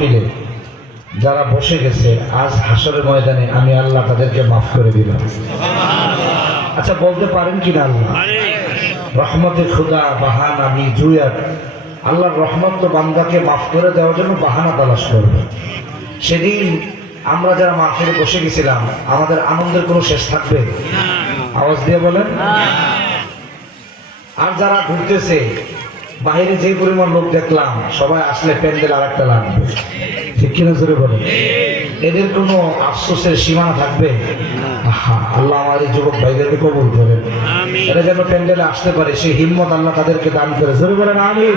মাহফিলে যারা বসে গেছে আজ হাসরের ময়দানে আমি আল্লাহ তাদেরকে মাফ করে দিলাম। আচ্ছা বলতে পারেন কিনা আল্লাহ রহমতে খুদা বাহানা জুয়ার আল্লাহর রহমত তো বান্দাকে মাফ করে দেওয়ার জন্য বাহানা তালাশ করবে। সেদিন আমরা যারা মাহফিলে বসে গেছিলাম আমাদের আনন্দের কোনো শেষ থাকবে? আওয়াজ দিয়ে বলেন। আর যারা ঘুরতেছে বাইরে যে পরিমাণ লোক দেখলাম সবাই আসলে প্যান্ডেল আর একটা লাগবে, ঠিক কিনা জোরে বলেন? এদের কোনো আফসোসের সীমানা থাকবে? আল্লাহ আমার এই যুবক ভাইদেরকে কবুল করেন, এটা যেন প্যান্ডেলে আসতে পারে সেই হিম্মত আল্লাহ তাদেরকে দান করে, জোরে বলেন আমিন।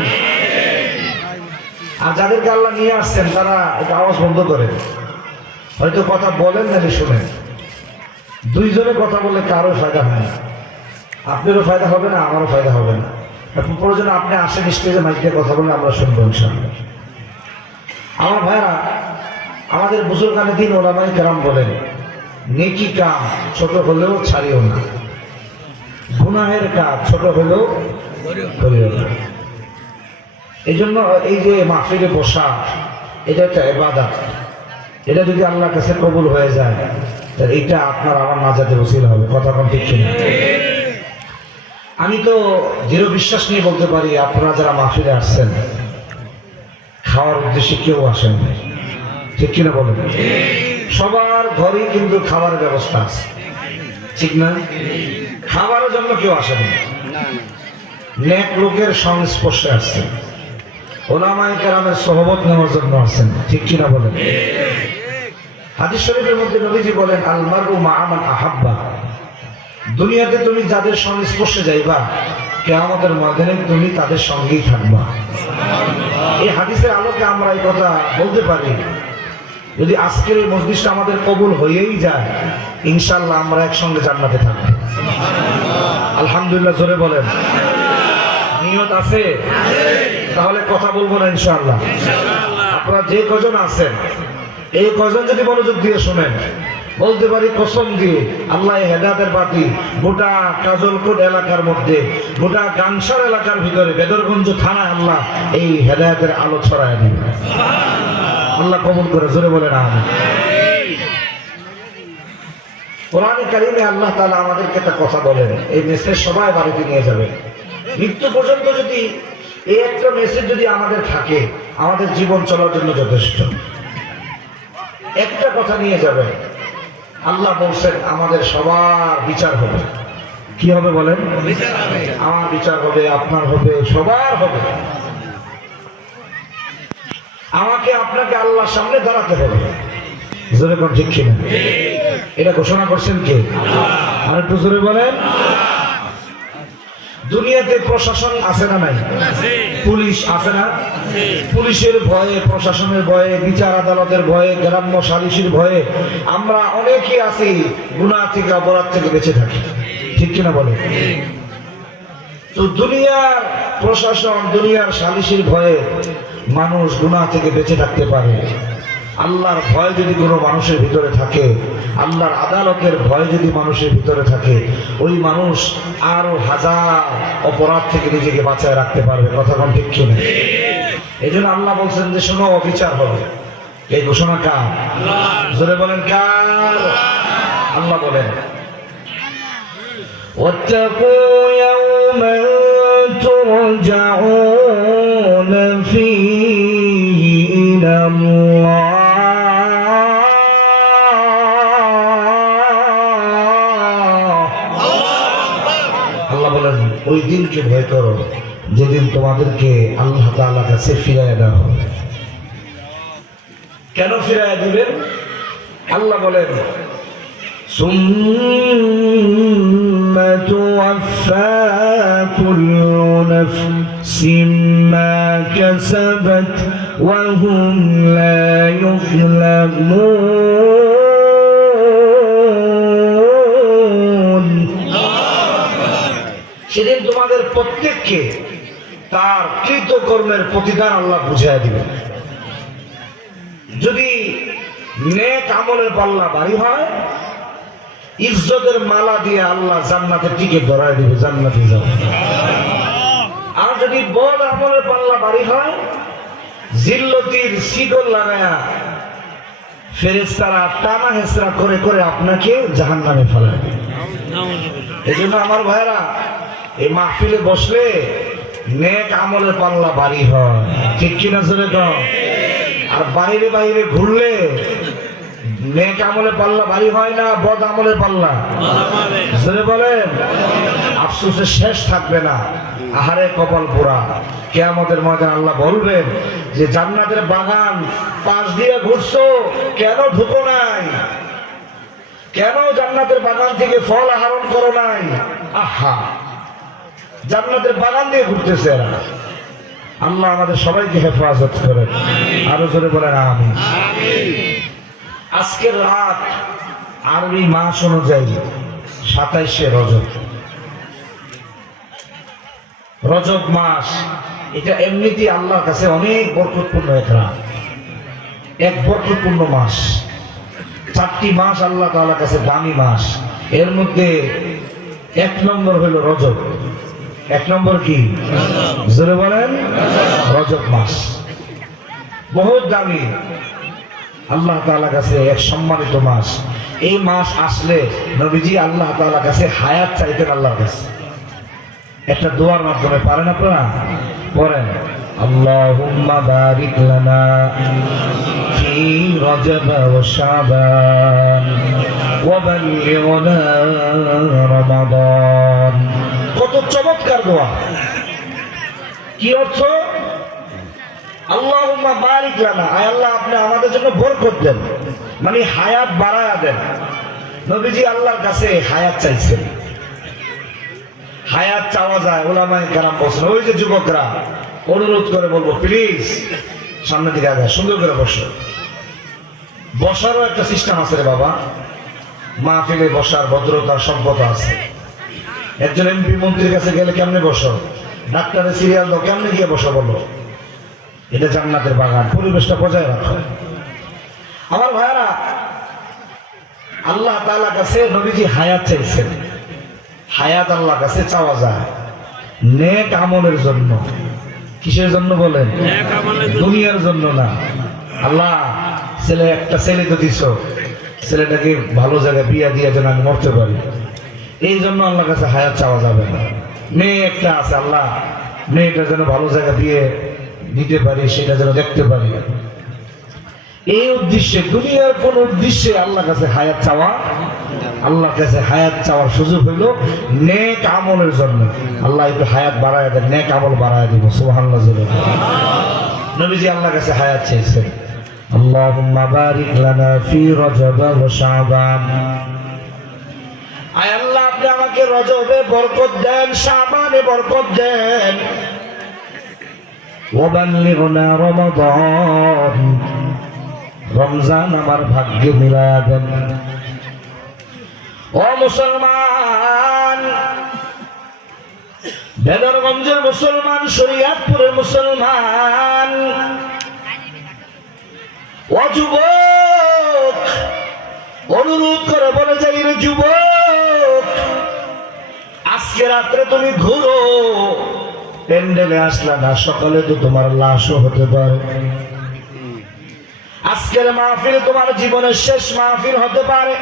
আর যাদেরকে আল্লাহ নিয়ে আসছেন তারা এটা আওয়াজ বন্ধ করেন, হয়তো কথা বলেন নাকি শুনেন। দুইজনে কথা বললে কারো ফায়দা হয় না, আপনারও ফায়দা হবে না আমারও ফায়দা হবে না। প্রয়োজনে আপনি আসেন স্টেজে মাইক দিয়ে কথা বলে আমরা শুনবো ইনশাআল্লাহ। আমার ভাইরা, আমাদের বুজুর্গানে দিন ওলামায়ে কেরাম বলেন নেকি কাজ ছোট হলেও ছাড়িও না, গুনাহের কাজ ছোট হলেও করিও না। এই জন্য এই যে মাহফিলে বসা এটা একটা ইবাদত, এটা যদি আল্লাহর কাছে কবুল হয়ে যায় তাহলে এটা আপনার আমার নাজাতের ওসিলা হবে। কথা কোন ঠিক কিনা? আমি তো দৃঢ় বিশ্বাস নিয়ে বলতে পারি আপনারা যারা মাহফিলে আসছেন খাওয়ার উদ্দেশ্যে কেউ আসেন না, ঠিক কিনা বলেন? সবার ঘরেই কিন্তু খাবারের ব্যবস্থা আছে, ঠিক না? খাবারের জন্য কেউ আসেন না, নেক লোকের সংস্পর্শে আসছেন, ওলামায়ে কেরামের সোহবত নেওয়ার জন্য আসেন, ঠিক কিনা বলেন? হাদিস শরীফের মধ্যে নবীজি বলেন আল মারউ মা'a মান আহাব্বা, দুনিয়াতে তুমি যাদের সংস্পর্শে যাইবা কিয়ামতের ময়দানে তুমি তাদের সঙ্গেই থাকবা। এই হাদিসের আলোকে আমরা এই কথা বলতে পারি যদি আজকের এই মজলিসটা আমাদের কবুল হয়েই যায় ইনশাআল্লাহ আমরা একসঙ্গে জান্নাতে থাকবো। আলহামদুলিল্লাহ জোরে বলেন। নিয়ত আছে? তাহলে কথা বলবো না ইনশাআল্লাহ। আপনারা যে কজন আছেন এই কজন যদি মনোযোগ দিয়ে শোনেন বলতে পারি কসম দিয়ে আল্লাহ হেদায়েতের বাতি গোটা কাজলকোট এলাকার মধ্যে গোটা গাংসার এলাকার ভিতরে বেদরগঞ্জ থানায় আল্লাহ এই হেদায়েতের আলো ছড়ায় দিবে। আল্লাহ কবুল করে, জোরে বলে না। কোরআনে কারিমে আল্লাহ তাআলা আমাদেরকে একটা কথা বলেন, এই মেসেজ সবাই বাড়িতে নিয়ে যাবে। মৃত্যু পর্যন্ত যদি এই একটা মেসেজ যদি আমাদের থাকে আমাদের জীবন চলার জন্য যথেষ্ট। একটা কথা নিয়ে যাবে, আল্লাহ বলছেন আমাদের সবার বিচার হবে। কি হবে বলেন? আমার বিচার হবে, আপনার হবে, সবার হবে। আমাকে আপনাকে আল্লাহর সামনে দাঁড়াতে হবে, জোরে কোন ঠিক কিনা? এটা ঘোষণা করছেন কে? আর একটু জোরে বলেন। দুনিয়াতে প্রশাসন আছে না নাই? পুলিশ আছে না? পুলিশের ভয়ে, প্রশাসনের ভয়ে, বিচার আদালতের ভয়ে, গ্রাম্য সালিসির ভয়ে আমরা অনেকেই আছি গুনাহ থেকে অপরাধ থেকে বেঁচে থাকি, ঠিক কিনা বলে? তো দুনিয়ার প্রশাসন দুনিয়ার সালিসির ভয়ে মানুষ গুনাহ থেকে বেঁচে থাকতে পারে। আল্লাহর ভয় যদি কোনো মানুষের ভিতরে থাকে, আল্লাহর আদালতের ভয় যদি মানুষের ভিতরে থাকে, ওই মানুষ আরো হাজার অপরাধ থেকে নিজেকে বাঁচায় রাখতে পারবে। কথা কোন ঠিক কিনা? এই জন্য আল্লাহ বলছেন যে শোনো অবিচার হবে। এই ঘোষণা কার? জোরে বলেন কার? আল্লাহ বলেন ওয়াত্তাকু ইয়াওমান তুরজাউনা ফীহি ইলাল্লাহ। আল্লাহ বলেন ওই দিনকে ভয় করো যেদিন তোমাদেরকে আল্লাহ তাআলার কাছে ফিরাইয়া দেওয়া হবে। কেন ফিরাইয়া দিবেন? আল্লাহ বলেন সুম্মা তুওয়াফা কুল্লু নাফসিন মা কাসাবাত ওয়া হুম লা ইউযলামুন। সেদিন তোমাদের প্রত্যেককে তার কৃতকর্মের প্রতিদান আল্লাহ বুঝাইয়া দিবেন। যদি নেক আমলের পাল্লা ভারী হয় ইজ্জতের মালা দিয়ে আল্লাহ জান্নাতের টিকিট ধরায় দিবে, জান্নাতে যাও। আর যদি বদ আমলের পাল্লা ভারী হয় জিল্লতির শিকল লাগায়া ফেরেশতারা টানা হেসরা করে করে আপনাকে জাহান্নামে ফেলায়। এই জন্য আমার ভাইরা, এই মাহফিলে বসলে নেক আমলের পাল্লা ভারী হয়, ঠিক কিনা জোরে দাও। আর বাইরে বাইরে ঘুরলে নেক আমলের পাল্লা ভারী হয় না, বদ আমলের পাল্লা জোরে বলেন। আফসোসের শেষ থাকবে না, আহারে কপাল পোড়া। কিয়ামতের ময়দান আল্লাহ বলবেন যে জান্নাতের বাগান পাশ দিয়ে ঘুরছো, কেন ঢুকো নাই? কেন জান্নাতের বাগান থেকে ফল আহরণ করো নাই? আহা, জান্নাতের বাগান দিয়ে ঘুরতেছে এরা। আল্লাহ আমাদের সবাইকে হেফাজত করেন, আরো জোরে বলেন আমিন। আজকের রাত আরবি মাস অনুযায়ী 27শে রজব। রজব মাস এটা এমনিতেই আল্লাহর কাছে অনেক বরকতপূর্ণ এক রাত, এক বরকতপূর্ণ মাস। 4টি মাস আল্লাহ তাআলার কাছে দামি মাস। এর মধ্যে 1 নম্বর হলো রজব। 1 নম্বর কি? জোরে বলেন। রজব মাস বহুত দামি, আল্লাহ তাআলার কাছে এক সম্মানিত মাস। এই মাস আসলে নবীজি আল্লাহ তাআলার কাছে হায়াত চাইতেন আল্লাহর কাছে। একটা দোয়ার মাধ্যমে পারেন আপনারা, পড়েন আল্লাহুম্মা বারিক লানা ফি রজব ওয়া শাবান ওয়া বাল্লিগনা রমাদান। কত চমৎকার দোয়া! কি অর্থ? আল্লাহুম্মা বারিক লানা, আয় আল্লাহ আপনি আমাদের জন্য বরকত দেন, মানে হায়াত বাড়ায়া দেন। নবীজি আল্লাহর কাছে হায়াত চাইছেন। হায়াত চাওয়া যায়, ওলামায়ে কেরাম বলছেন। ওই যে যুবকরা অনুরোধ করে বলবো, প্লিজ সামনে দিকে আগে সুন্দর করে বসো। বসারও একটা সিস্টেম আছে রে বাবা, মাহফিলে বসার ভদ্রতা সভ্যতা আছে। একজন এমপি মন্ত্রীর কাছে গেলে কেমনে বসো, ডাক্তারের সিরিয়াল দাও, কেমনে গিয়ে বসো বলো? এটা জান্নাতের বাগান, পরিবেশটা বজায় রাখো। আমার ভাইরা, আল্লাহ তাআলার কাছে নবীজি হায়াত চাইছেন। হায়াত আল্লাহর কাছে চাওয়া যায় নেক আমলের জন্য। কিসের জন্য বলেন? দুনিয়ার জন্য না। আল্লাহ একটা ছেলে তো দিছো, ছেলেটাকে ভালো জায়গায় বিয়া দিয়ে যেন আমি মরতে পারি, এই জন্য আল্লাহর কাছে হায়াত চাওয়া যাবে না। মেয়ে একটা আছে, আল্লাহ মেয়েটা যেন ভালো জায়গা বিয়ে দিতে পারি, সেটা যেন দেখতে পারি, এই উদ্দেশ্যে, দুনিয়ার কোন উদ্দেশ্যে আল্লাহর কাছে হায়াত চাওয়া। আল্লাহর কাছে হায়াত চাওয়ার সুযোগ হইল নেক আমলের জন্য। আল্লাহ একটু হায়াত বাড়ায় দেন, নেক আমল বাড়ায় দিব। সুবহানাল্লাহ। নবীজি আল্লাহর কাছে হায়াত চাইছেন। আল্লাহুম্মা বারিক লানা ফি রজব ওয়া শাবান, আয় আল্লাহ আপনি আমাকে রজবে বরকত দেন, শাবানে বরকত দেন। ওয়া বাল্লিগনা রমাদান, রমজান আমার ভাগ্যে মিলায়া দেন। ও মুসলমান, বেদরগঞ্জের মুসলমান, শরীয়তপুরের মুসলমান, ও যুবক, অনুরোধ করে বলে যাই রে যুবক, আজকে রাত্রে তুমি ঘুরো, প্যান্ডেলে আসলা না, সকালে তো তোমার লাশও হতে পারে। আজকের মাহফিল তোমার জীবনের শেষ মাহফিল হতে পারে।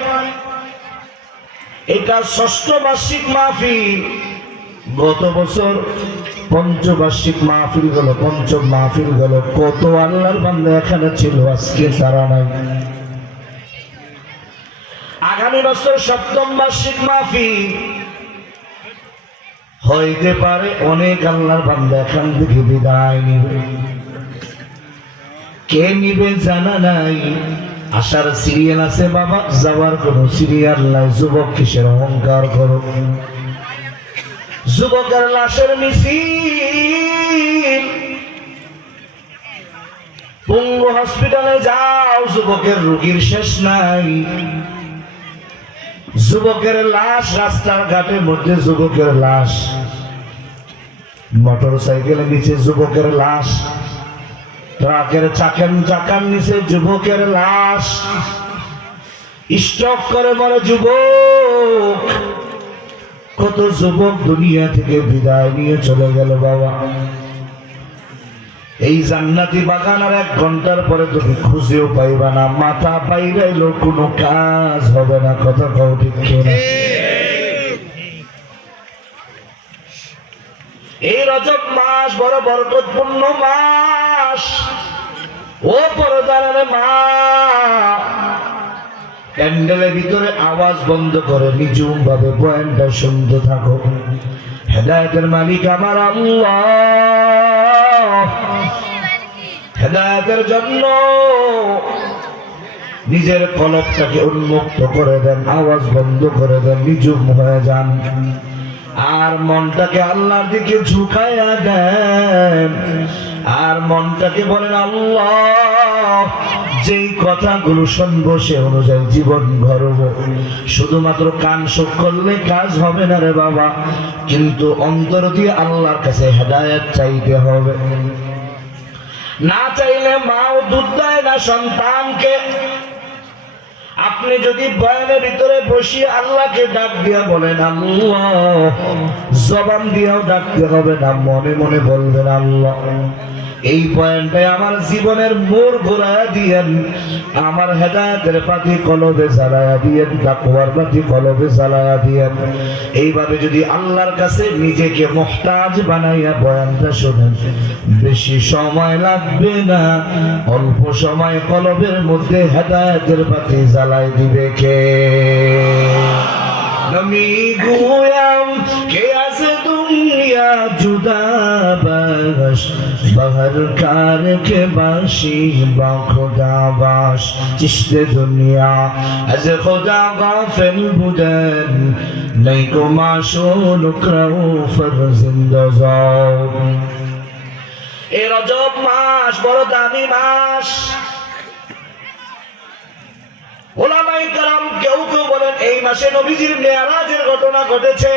এটা 6ষ্ঠ বার্ষিক মাহফিল। গত বছর পঞ্চবার্ষিক মাহফিল গেল, পঞ্চম মাহফিল গেল। কত আল্লাহর বান্দা এখানে ছিল, আজকে তারা নাই। আগামী বছর 7ম বার্ষিক মাহফিল হইতে পারে, অনেক আল্লাহর বান্দা এখান থেকে বিদায় নিবে। কে নিবে জানা নাই, আসার সিরিয়াল আছে বাবা, যাওয়ার কোন সিরিয়াল নাই। যুবক কিসের অহংকার করো? যুবকের লাশের মিছিল, পঙ্গু হসপিটালে যাও, যুবকের রোগীর শেষ নাই। যুবকের লাশ রাস্তার ঘাটের মধ্যে, যুবকের লাশ মোটর সাইকেলের নিচে, যুবকের লাশ ট্রাকের চাকার নিচে, যুবকের লাশ। স্টক করে বলে যুবক। কত যুবক দুনিয়া থেকে বিদায় নিয়ে চলে গেল বাবা। এই জান্নাতি বাগান আর 1 ঘন্টার পরে তুমি খুঁজেও পাইবা না, মাথা বাইরাইলো কোনো কাজ হবে না। কথা কও ঠিক কিনা? এই রজব মাস বড় বরকতপূর্ণ মাস। ও পর্দার মা, প্যান্ডেলের ভিতরে আওয়াজ বন্ধ করে নিঝুম ভাবে বয়ানটা শুনতে থাকো। হেদায়েতের মালিক আমার আল্লাহ, হেদায়েতের জন্য নিজের কলবটাকে উন্মুক্ত করে দেন, আওয়াজ বন্ধ করে দেন, নিঝুম হয়ে যান, আর মনটাকে আল্লাহর দিকে ঝুঁকাইয়া দেন, আর মনটাকে বলেন আল্লাহ যেই কথাগুলো শুনবো সে অনুযায়ী জীবন গড়ব। শুধুমাত্র কান শোক করলে কাজ হবে না রে বাবা, কিন্তু অন্তর দিয়ে আল্লাহর কাছে হেদায়েত চাইতে হবে। না চাইলে মাও দুধ দেয় না সন্তানকে। আপনি যদি বয়ানের ভিতরে বসিয়ে আল্লাহকে ডাক দিয়া বলেন আল্লাহ, জবান দিয়েও ডাকতে হবে না, মনে মনে বলবেন আল্লাহ এই বয়ানটাই আমার জীবনের মোড় ঘোরায়া দিয়েন, আমার হেদায়েতের পাতি কলবে জ্বালায়া দিয়েন, তাকওয়ার পাতি কলবে জ্বালায়া দিয়েন। এইভাবে যদি আল্লাহর কাছে নিজেকে মুহতাজ বানাইয়া বয়ানটা শোনেন, বেশি সময় লাগবে না, অল্প সময় কলবের মধ্যে হেদায়েতের পাতি জ্বালাই দিবে কে? নমি গুয়াম কে আছে দুনিয়া জুদা বাস, বাহার কার के बाशी बा खुदा बाश, चिश्ते दुनिया अज खुदा गाफिल बुदन, नहीं को माशूल करऊ फर जिंदा जाओ। ए रजब मास बड़ दामी मास। ওলামায়ে কেরাম কেউ কেউ বলেন এই মাসে নবীজির মেরাজের ঘটনা ঘটেছে।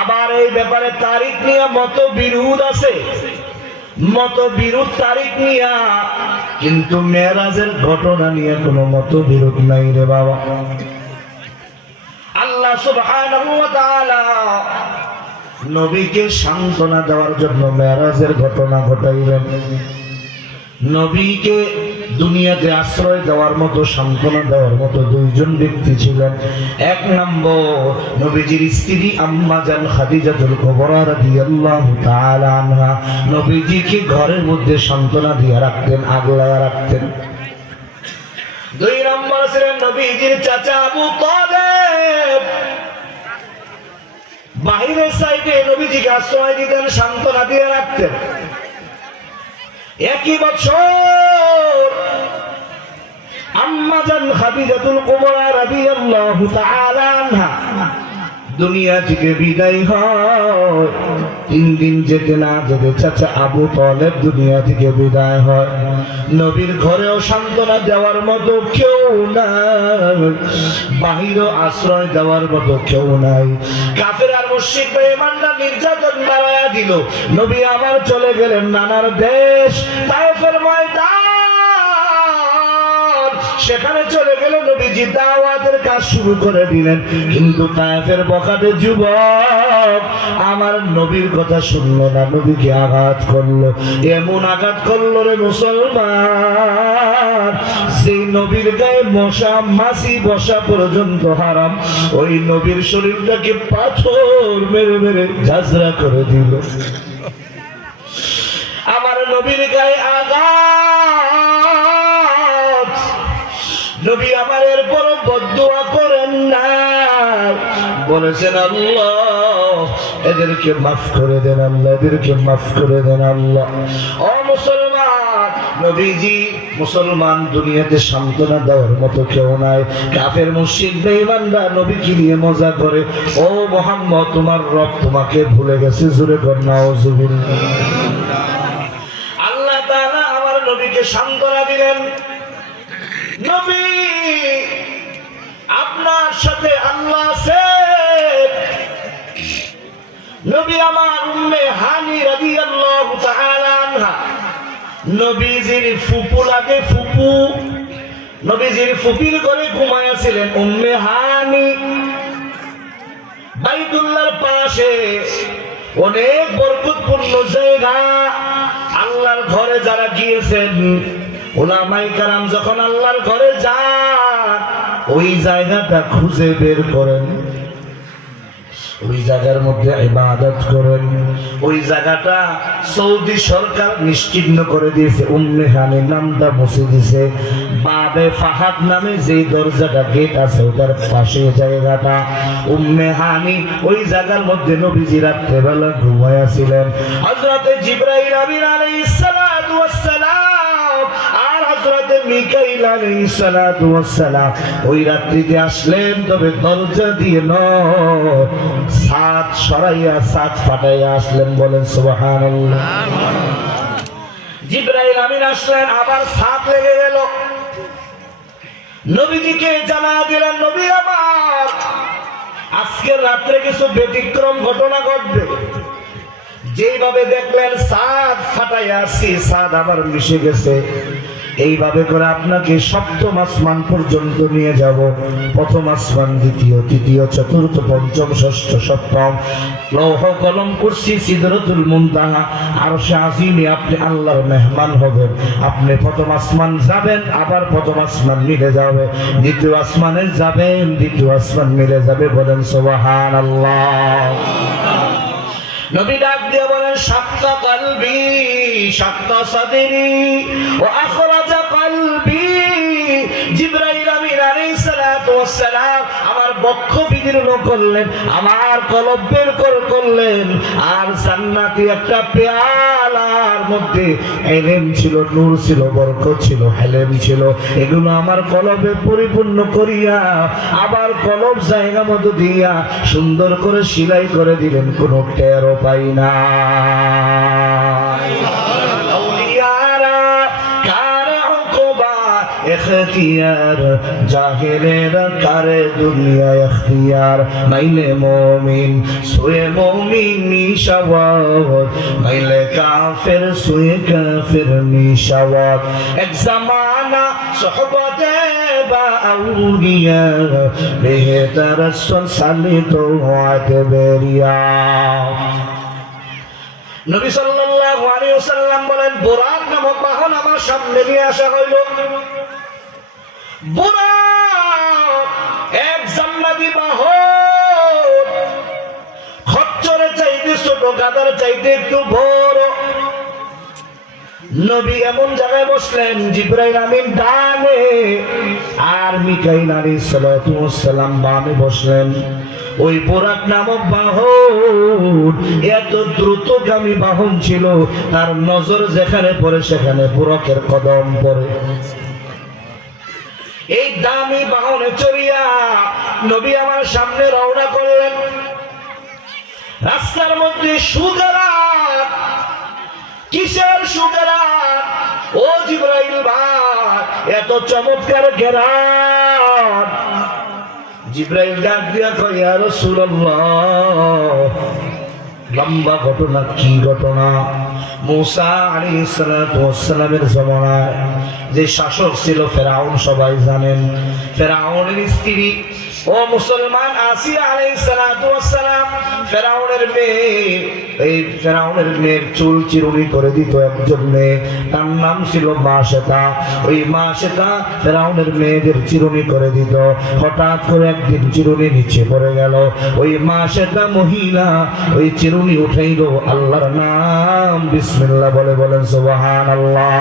আবার এই ব্যাপারে তারিখ নিয়ে মতবিরোধ আছে, মতবিরোধ তারিখ নিয়ে, কিন্তু মেরাজের ঘটনা নিয়ে কোনো মতবিরোধ নাই রে বাবা। আল্লাহ সুবহানাহু ওয়া তাআলা নবীকে সান্ত্বনা দেওয়ার জন্য মেরাজের ঘটনা ঘটাইলেন। নবীকে দুনিয়াতে আশ্রয় দেওয়ার মতো, সান্ত্বনা দেওয়ার মতো 2 জন ব্যক্তি ছিলেন। 1 নম্বর নবীজির স্ত্রী আম্মা জান খাদিজাতুল কুবরা রাদিয়াল্লাহু তাআলা আনহা নবীজিকে ঘরের মধ্যে সান্ত্বনা দিয়ে রাখতেন, আগলায়া রাখতেন। 2 নম্বর ছিলেন নবীজির চাচা আবু তালেব, বাহিরের সাইডে নবীজিকে আশ্রয় দিতেন, সান্ত্বনা দিয়ে রাখতেন। একই বছর আম্মা জান খাদিজাতুল কুবরা রাদিয়াল্লাহু তাআলা আনহা দুনিয়া থেকে বিদায় হয়। 3 দিন যেতে না যেতে চাচা আবু তালেব দুনিয়া থেকে বিদায় হয়। নবীর ঘরেও সান্ত্বনা দেওয়ার মতো কেউ নাই, বাহিরেও আশ্রয় দেওয়ার মতো কেউ নাই। কাফের আর মুশরিক বেঈমানরা নির্যাতন বাড়ায়া দিল। নবী আবার চলে গেলেন নানার দেশ তায়েফের ময়দান। সেখানে চলে গেল, নবীজি দাওয়াতের কাজ শুরু করে দিলেন। কিন্তু তায়েফের বখাটে যুবক আমার নবীর কথা শুনলো না, নবীকে আঘাত করলো। এমন আঘাত করলো রে মুসলমান, সেই নবীর গায়ে মশা মাছি বসা পর্যন্ত হারাম। ওই নবীর শরীরটাকে পাথর মেরে মেরে ঝাঁঝরা করে দিল। আমার নবীর গায়ে আঘাত, নবী আমার এরপর বদদুয়া করেন না, বলেছেন আল্লাহ এদেরকে মাফ করে দেন, আল্লাহ এদেরকে মাফ করে দেন আল্লাহ। ও মুসলমান, নবীজি মুসলমান দুনিয়াতে সান্ত্বনা দেওয়ার মতো কেউ নাই। কাফের মুশরিক বেঈমানরা নবীকে নিয়ে মজা করে, ও মুহাম্মদ তোমার রব তোমাকে ভুলে গেছে। জোরে কর নাউযুবিল্লাহ। আল্লাহ তাআলা আমার নবীকে সান্ত্বনা দিলেন, নবী আপনার সাথে আল্লাহ আছে। নবী আমার উম্মে হানি রাদিয়াল্লাহু তাআলা আনহা নবীজির ফুপু লাগে, ফুপু নবীজির ফুপির ঘরে ঘুমাইয়াছিলেন উম্মে হানি। বাইতুল্লাহর পাশে অনেক বরকতপূর্ণ জায়গা। আল্লাহ আল্লাহর ঘরে যারা গিয়েছেন, উলামায়ে কেরাম যখন আল্লাহর ঘরে যান, ওই জায়গাটা খুঁজে বের করেন, ওই জায়গার মধ্যে ইবাদত করেন। ওই জায়গাটা সৌদি সরকার নিশ্চিহ্ন করে দিয়েছে, উম্মে হানি নামটা মুছে দিয়েছে। বাবে ফাহাদ নামে যে দরজাটা গেট আছে ওটার পাশে জায়গাটা উম্মে হানি, ওই জায়গার মধ্যে নবীজি রাত্রেবেলা ঘুমাইয়াছিলেন। হযরতে জিবরাইল আমিন আলাইহিস সালাতু ওয়াস সালাম আর হযরতে মিকাইল আলাইহিস সালাতু ওয়াস সালাম ওই রাত্রিতে আসলেন, তবে দরজা দিয়ে নয়, ছাদ সরাইয়া ছাদ ফাটাইয়া আসলেন। বলেন সুবহানাল্লাহ। জিবরাইল আমিন আসলেন, আবার ছাদ লেগে গেল। নবীজিকে জানা দিলেন, নবী আমার আজকের রাত্রে কিছু ব্যতিক্রম ঘটনা ঘটবে। যেইভাবে দেখলেন ছাদ ফাটাইয়া আসছে, ছাদ আবার মিশে গেছে। এইভাবে করে আপনাকে সপ্তম আসমান পর্যন্ত নিয়ে যাব। প্রথম আসমান, দ্বিতীয়, তৃতীয়, চতুর্থ, পঞ্চম, ষষ্ঠ, সপ্তম, লৌহ কলম কুরসি সিদরাতুল মুনতাহা আরশে আজিমে আপনি আল্লাহর মেহমান হবেন। আপনি প্রথম আসমান যাবেন, আবার প্রথম আসমান মিলে যাবে, দ্বিতীয় আসমানে যাবেন, দ্বিতীয় আসমান মিলে যাবে। বলেন সুবহানাল্লাহ। নবী ডাক দিয়ে বলেন, শাক্কা কলবি শাক্কা সাদরি ওয়া আখরাজা কলবি। জিবরাইল আমিন আলাইহিস সালাতু ওয়াস সালাম আমার বক্ষ বিদীর্ণ করলেন, আমার কলব বের করলেন, আর জান্নাতি একটা পেয়ালার মধ্যে ইলম ছিল, নূর ছিল, বরকত ছিল, হেলেম ছিল, এগুলো আমার কলবে পরিপূর্ণ করিয়া আবার কলব জায়গা মতো দিয়া সুন্দর করে সেলাই করে দিলেন, কোনো টেরও পাই না। আউলিয়ারা কার উকবা ইখতিয়ার, জাহিলেরা কারে দুনিয়া ইখতিয়ার। মাইলে মুমিন সুয়ে মুমিন নিশাওয়াত, মাইলে কাফির সুয়ে কাফির নিশাওয়াত। এক জামানা সোহবতে বা আউলিয়া, বেহতর সালিত হওয়াতে বেরিয়া। নবী সাল্লাল্লাহু আলাইহি ওয়াসাল্লাম বলেন, বুরাক নামক বাহন আমার সামনে নিয়ে আসা হইল। বুরাক এক জান্নাতি বাহন, খচ্চরের চাইতে ছোট, গাধার চাইতে একটু বড়। নবী এমন জায়গায় বসলেন, জিবরাইল আমিন ডানে আর মিকাইল আলাইহিস সালাতু ওয়াস সালাম বামে বসলেন। ওই বুরাক নামক বাহন এত দ্রুতগামী বাহন ছিল, তার নজর যেখানে পড়ে সেখানে বুরাকের কদম পড়ে। এই দামি বাহনে চড়িয়া নবী আমার সামনে রওনা করলেন। রাস্তার মধ্যে সুগারাত, কিসের সুগারাত? ও জিবরাইল ভাই, এত চমৎকার গেরাত। জিবরাইল ডাক দিয়া কয়, ইয়া রাসূলুল্লাহ, লম্বা ঘটনা। কি ঘটনা? মুসা আলাইহিস সালাতু ওয়াস সালামের জামানায় যে শাসক ছিল ফেরাউন, সবাই জানেন। ফেরাউনের স্ত্রী ও মুসলমান আসিয়া আলাইহিস সালাতু ওয়াস সালাম, ফেরাউনের মেয়ে, এই ফেরাউনের মেয়ের চুল চিরুনি করে দিত একজন মেয়ে, তার নাম ছিল মাশেতা। ওই মাশেতা ফেরাউনের মেয়েদের চিরুনি করে দিত। হঠাৎ করে একদিন চিরুনি নিচে পড়ে গেল। ওই মাশেতা মহিলা ওই চিরুনি উঠাইল, আল্লাহর নাম বিসমিল্লাহ বলে, বলেন সুবহানাল্লাহ।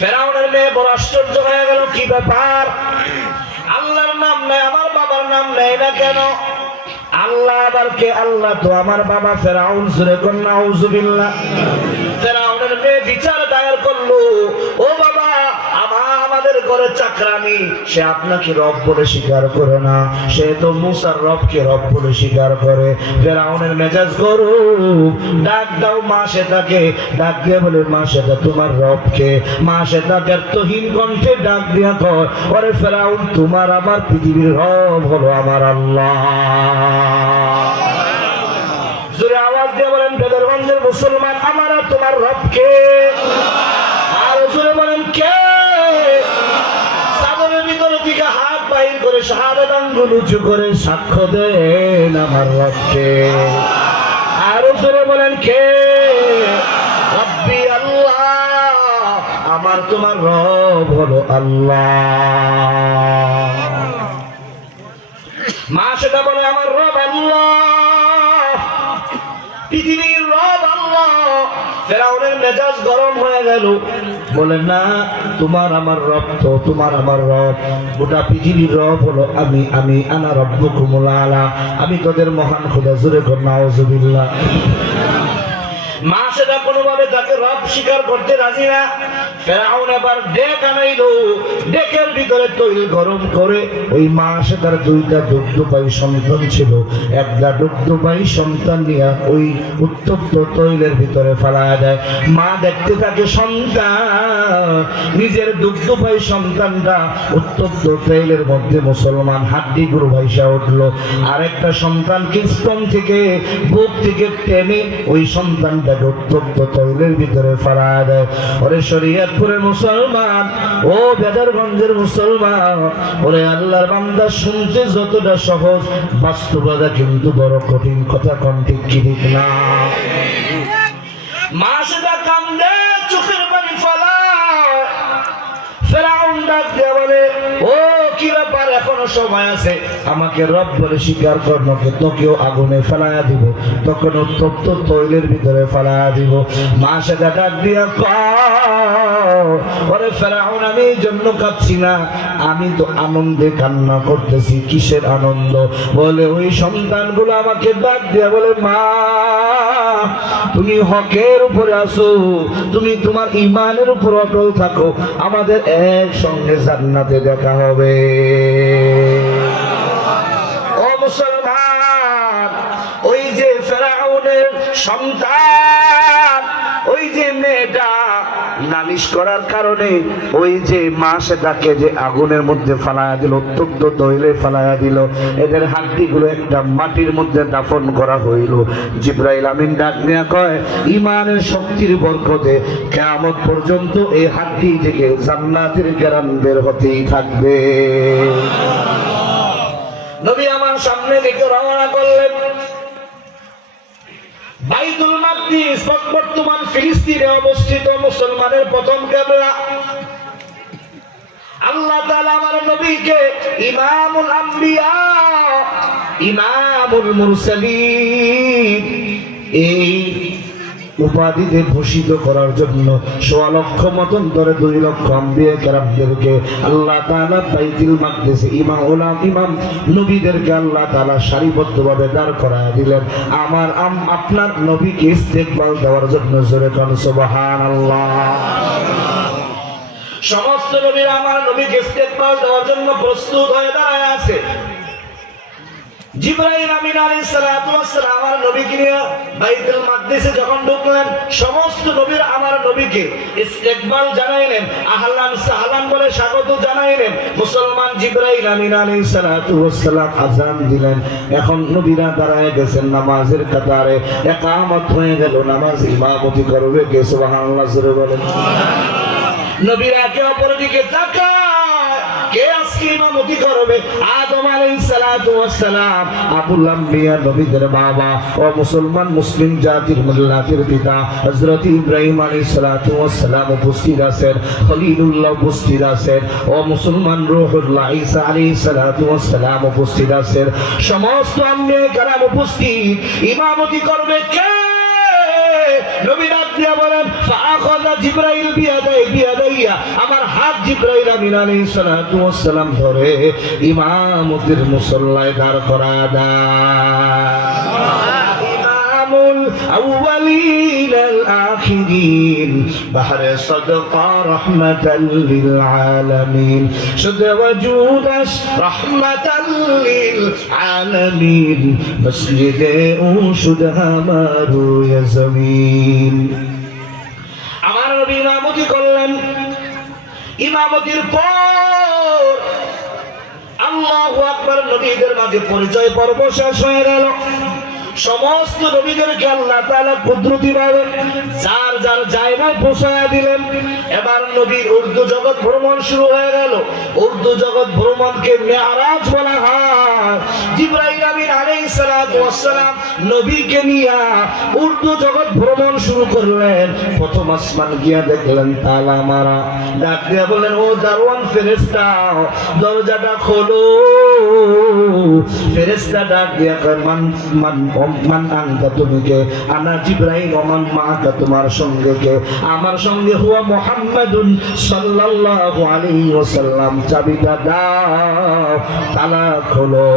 ফেরাউনের মেয়ে বড় আশ্চর্য হয়ে গেল, কি ব্যাপার? আল্লাহর নাম নেয়, আমার বাবার নাম নেয় না কেন? আল্লাহ আবার কে? আল্লাহ তো আমার বাবা ফেরাউন। সুরে কন্যা আউযুবিল্লাহ। ফেরাউনের মেয়ে বিচার দায়ের করলো, ও বাবা, আমাদের ঘরে চাকরানি, সে আপনাকে রব বলে স্বীকার করে না, সে তো মুসার রবকে রব বলে স্বীকার করে। ফেরাউনের মেজাজ গরম, ডাক দাও মাশেতাকে। ডাক দিয়ে বলে, মাশেতা তোমার রবকে? মাশেতা ব্যর্থহীন কণ্ঠে ডাক দিয়া কয়, ওরে ফেরাউন, তোমার আমার পৃথিবীর রব হলো আমার আল্লাহ। জোরে আওয়াজ দিয়ে বলেন, বেদরগঞ্জের মুসলমান, আমার আর তোমার রবকে? আর জোরে বলেন, কে? সাগরের ভিতর থেকে হাত বাহির করে শাহাদাত আঙ্গুল উঁচু করে সাক্ষ্য দেন আমার রবকে। আর জোরে বলেন, কে? আমার তোমার রব হলো আল্লাহ। মা সেটা বলে আমার রব আল্লাহ, পৃথিবীর রব আল্লাহ। ফেরাউনের মেজাজ গরম হয়ে গেল, বলে না, তোমার আমার রব তো, তোমার আমার রব, গোটা পৃথিবীর রব হলো আমি আনা রব্বুকুমুল আলা, আমি তোদের মহান খোদা। জোরে কর নাউজুবিল্লাহ। মা সেটা কোনোভাবে তাকে রব স্বীকার করতে রাজি না। ফেরাউন এবার ডেক আনাইলো, ডেকের ভিতরে তৈল গরম করে ওই মা সেটার দুইটা দুগ্ধবাহী সন্তান ছিল, একটা দুগ্ধবাহী সন্তান নিয়ে ওই উত্তপ্ত তৈলের ভিতরে ফেলা দেয়। মা দেখতে থাকে সন্তান, নিজের দুগ্ধবাহী সন্তানটা উত্তপ্ত তৈলের মধ্যে মুসলমান হাড্ডিগুলো ভাইসা উঠলো। আরেকটা সন্তানকে স্তন থেকে, বুক থেকে টেনে ওই সন্তানটাকে উত্তপ্ত তৈলের ভিতরে ফেলা দেয়। ওরে শরীয়তপুরের মুসলমান, ও বেদারগঞ্জের মুসলমান, ওরে আল্লাহর বান্দা, শুনতে যতটা সহজ, বাস্তবতা কিন্তু বড় কঠিন। কথা কোন ঠিক কি ঠিক না? মা সেটা কান্দে, চোখের পানি ফেলায়। ফেরাউন ডাক দিয়ে বলে, ও কি ব্যাপার, এখনো সময় আছে, আমাকে রব বলে স্বীকার কর, নকে তোকেও আগুনে ফেলাইয়া দিব, তখন উত্তপ্ত তৈলের ভিতরে ফেলাইয়া দিব। মা সেটা ডাক দিয়া কয়, ফেরাউন, আমি এই জন্য কাঁদছি না, আমি তো আনন্দে কান্না করতেছি। কিসের আনন্দ? বলে ওই সন্তানগুলো আমাকে ডাক দিয়া বলে, মা তুমি হকের উপরে আসো, তুমি তোমার ইমানের উপর অটল থাকো, আমাদের একসঙ্গে জান্নাতে দেখা হবে। ও মুসলমান, ওই যে ফেরাউনের সন্তান, ওই যে মেয়েটা নালিশ করার কারণে ওই যে মা সেটাকে যে আগুনের মধ্যে ফালাইয়া দিল, উত্তপ্ত তৈলে ফালাইয়া দিল, এদের হাড্ডিগুলো একটা মাটির মধ্যে দাফন করা হইল। জিবরাইল আমিন ডাক নিয়ে কয়, ইমানের শক্তির বরকতে কিয়ামত পর্যন্ত এই হাড্ডি থেকে জান্নাতের ঘ্রাণ বের হতেই থাকবে। নবী আমার সামনে থেকে রওনা করলেন বাইতুল মাকদিস, বর্তমান ফিলিস্তিনে অবস্থিত মুসলমানের প্রথম কিবলা। আল্লাহ তাআলা আমার নবীকে ইমামুল আম্বিয়া, ইমামুল মুরসালিন এই উপাধিতে ভূষিত করার জন্য ১৬ লক্ষ মতন ধরে ২ লক্ষ আম্বিয়া কেরামদেরকে আল্লাহ তাআলা বাইতুল মাকদিসে ইমাম নবীদেরকে আল্লাহ তাআলা সারিবদ্ধভাবে দাঁড় করায় দিলেন আমার আপনার নবীকে ইস্তেকবাল দেওয়ার জন্য। জোরে কোন সুবহানাল্লাহ। সমস্ত নবীরা আমার নবীকে ইস্তেকবাল দেওয়ার জন্য প্রস্তুত হয়ে দাঁড়ায় আছে। জিবরাইল আমিন আলাইহিস সালাতু ওয়াস সালাম আমার নবীকে নিয়ে বাইতুল মাকদিসে যখন ঢুকলেন, সমস্ত নবীরা আমার নবীকে ইস্তেকবাল জানাইলেন, আহলান সাহলান বলে স্বাগত জানাইলেন। মুসলমান জিবরাইল আমিন আলাইহিস সালাতু ওয়াস সালাম আযান দিলেন। এখন নবীরা দাঁড়ায় গেছেন নামাজের কাতারে, ইকামত হয়ে গেল, নামাজ ইমামতি করবে কে? সুবহানাল্লাহ, জোরে বলেন। নবীরা একে অপরের দিকে তাকায়, কে আজকে ইমামতি করবে? আদম আলাইহিস সালাতু ওয়াস সালাম, আবুল আম্বিয়া, নবীদের বাবা ও মুসলমান মুসলিম জাতির মিল্লাতের পিতা হযরত ইব্রাহিম আলাইহিস সালাতু ওয়াস সালাম উপস্থিত আছেন, খলিলুল্লাহ উপস্থিত আছেন, ও মুসলমান রূহুল্লাহ ঈসা আলাইহিস সালাতু ওয়াস সালাম উপস্থিত আছেন। সমস্ত আম্বিয়া কেরাম উপস্থিত। ইমামতি করবে কে? নবী ডাক দিয়া বলেন, ফাআখাযা জিবরাইল বিয়াদাইয়া, আমার হাত জিবরাইল আমিন আলাইহিস সালাতু ওয়াস সালাম ধরে ইমামতির মুসল্লায় দাঁড় করায়া দেয়। ইমামুল আউয়ালিন আল আখিরিন, বাহরে সাদকা রাহমাতাল লিল আলামিন, শুদ ওয়াজুদাস রাহমাতাল লিল আলামিন, মসজিদে উশুদ হামারু ইয়া জমিন। আমার নবী ইমামতি করলেন। ইমামতির পর আল্লাহু আকবার, নবীদের মাঝে পরিচয় পর্ব শেষ হয়ে গেল। সমস্ত নবীদেরকে আল্লাহ তাআলা কুদরতি ভাবে যার যার জায়গায় পৌঁছায়া দিলেন। এবার নবীর উর্দু জগৎ ভ্রমণ শুরু হয়ে গেল। উর্দু জগৎ ভ্রমণকে মেরাজ বলা হয়। জিবরাইল আমিন আলাইহিস সালাতু ওয়াস সালাম নবীকে নিয়ে উর্দু জগৎ ভ্রমণ শুরু করলেন। প্রথম আসমান গিয়া দেখলেন তালা মারা। ডাক দিয়া বলেন, ও দারওয়ান ফেরেশতা, দরজাটা খোলো। ফেরেশতা ডাক দিয়া কয়, মান আনতা, তুমি কে? আনা জিবরাইল। ওমান মাআকা, তোমার সঙ্গে কে? আমার সঙ্গে হুয়া মুহাম্মাদুন সাল্লাল্লাহু আলাইহি ওয়াসাল্লাম। চাবিটা দাও, তালা খোলো।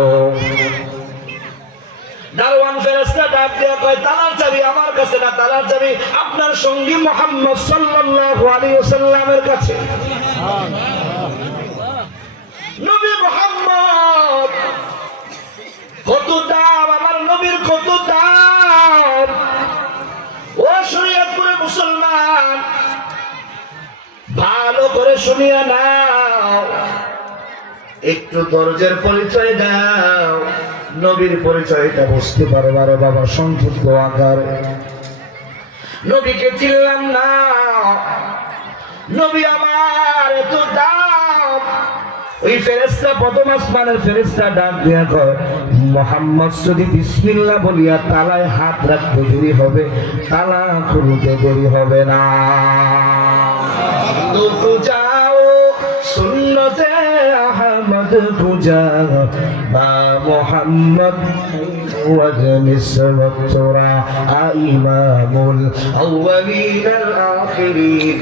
দারওয়ান ফেরেশতা ডাক দিয়া কয়, তালার চাবি আমার কাছে না, তালার চাবি আপনার সঙ্গী মুহাম্মদ সাল্লাল্লাহু আলাইহি ওয়াসাল্লামের কাছে। নবী মুহাম্মদ কত দাম, আমার নবীর কত দাম। ও শরীয়তপুরে মুসলমান, ভালো করে শুনিয়া নাও, একটু দরজের পরিচয় দাও, নবীর পরিচয়টা বুঝতে পারবার বাবা সংক্ষিপ্ত আকারে। নবীকে চিনলাম না, নবী আমার এত দাম। ওই ফেরেশতা, প্রথম আসমানের ফেরেশতা ডাক দিয়া কয়, মুহাম্মদ যদি বিসমিল্লাহ বলিয়া তালায় হাত রাখতে দেরি হবে, তালা খুলতে দেরি হবে না। তো যাও সুন্নতে আহমদ পূজা বা মুহাম্মদ ওয়াজমিসরা ইমামুল আউয়ালিন আল আখিরিন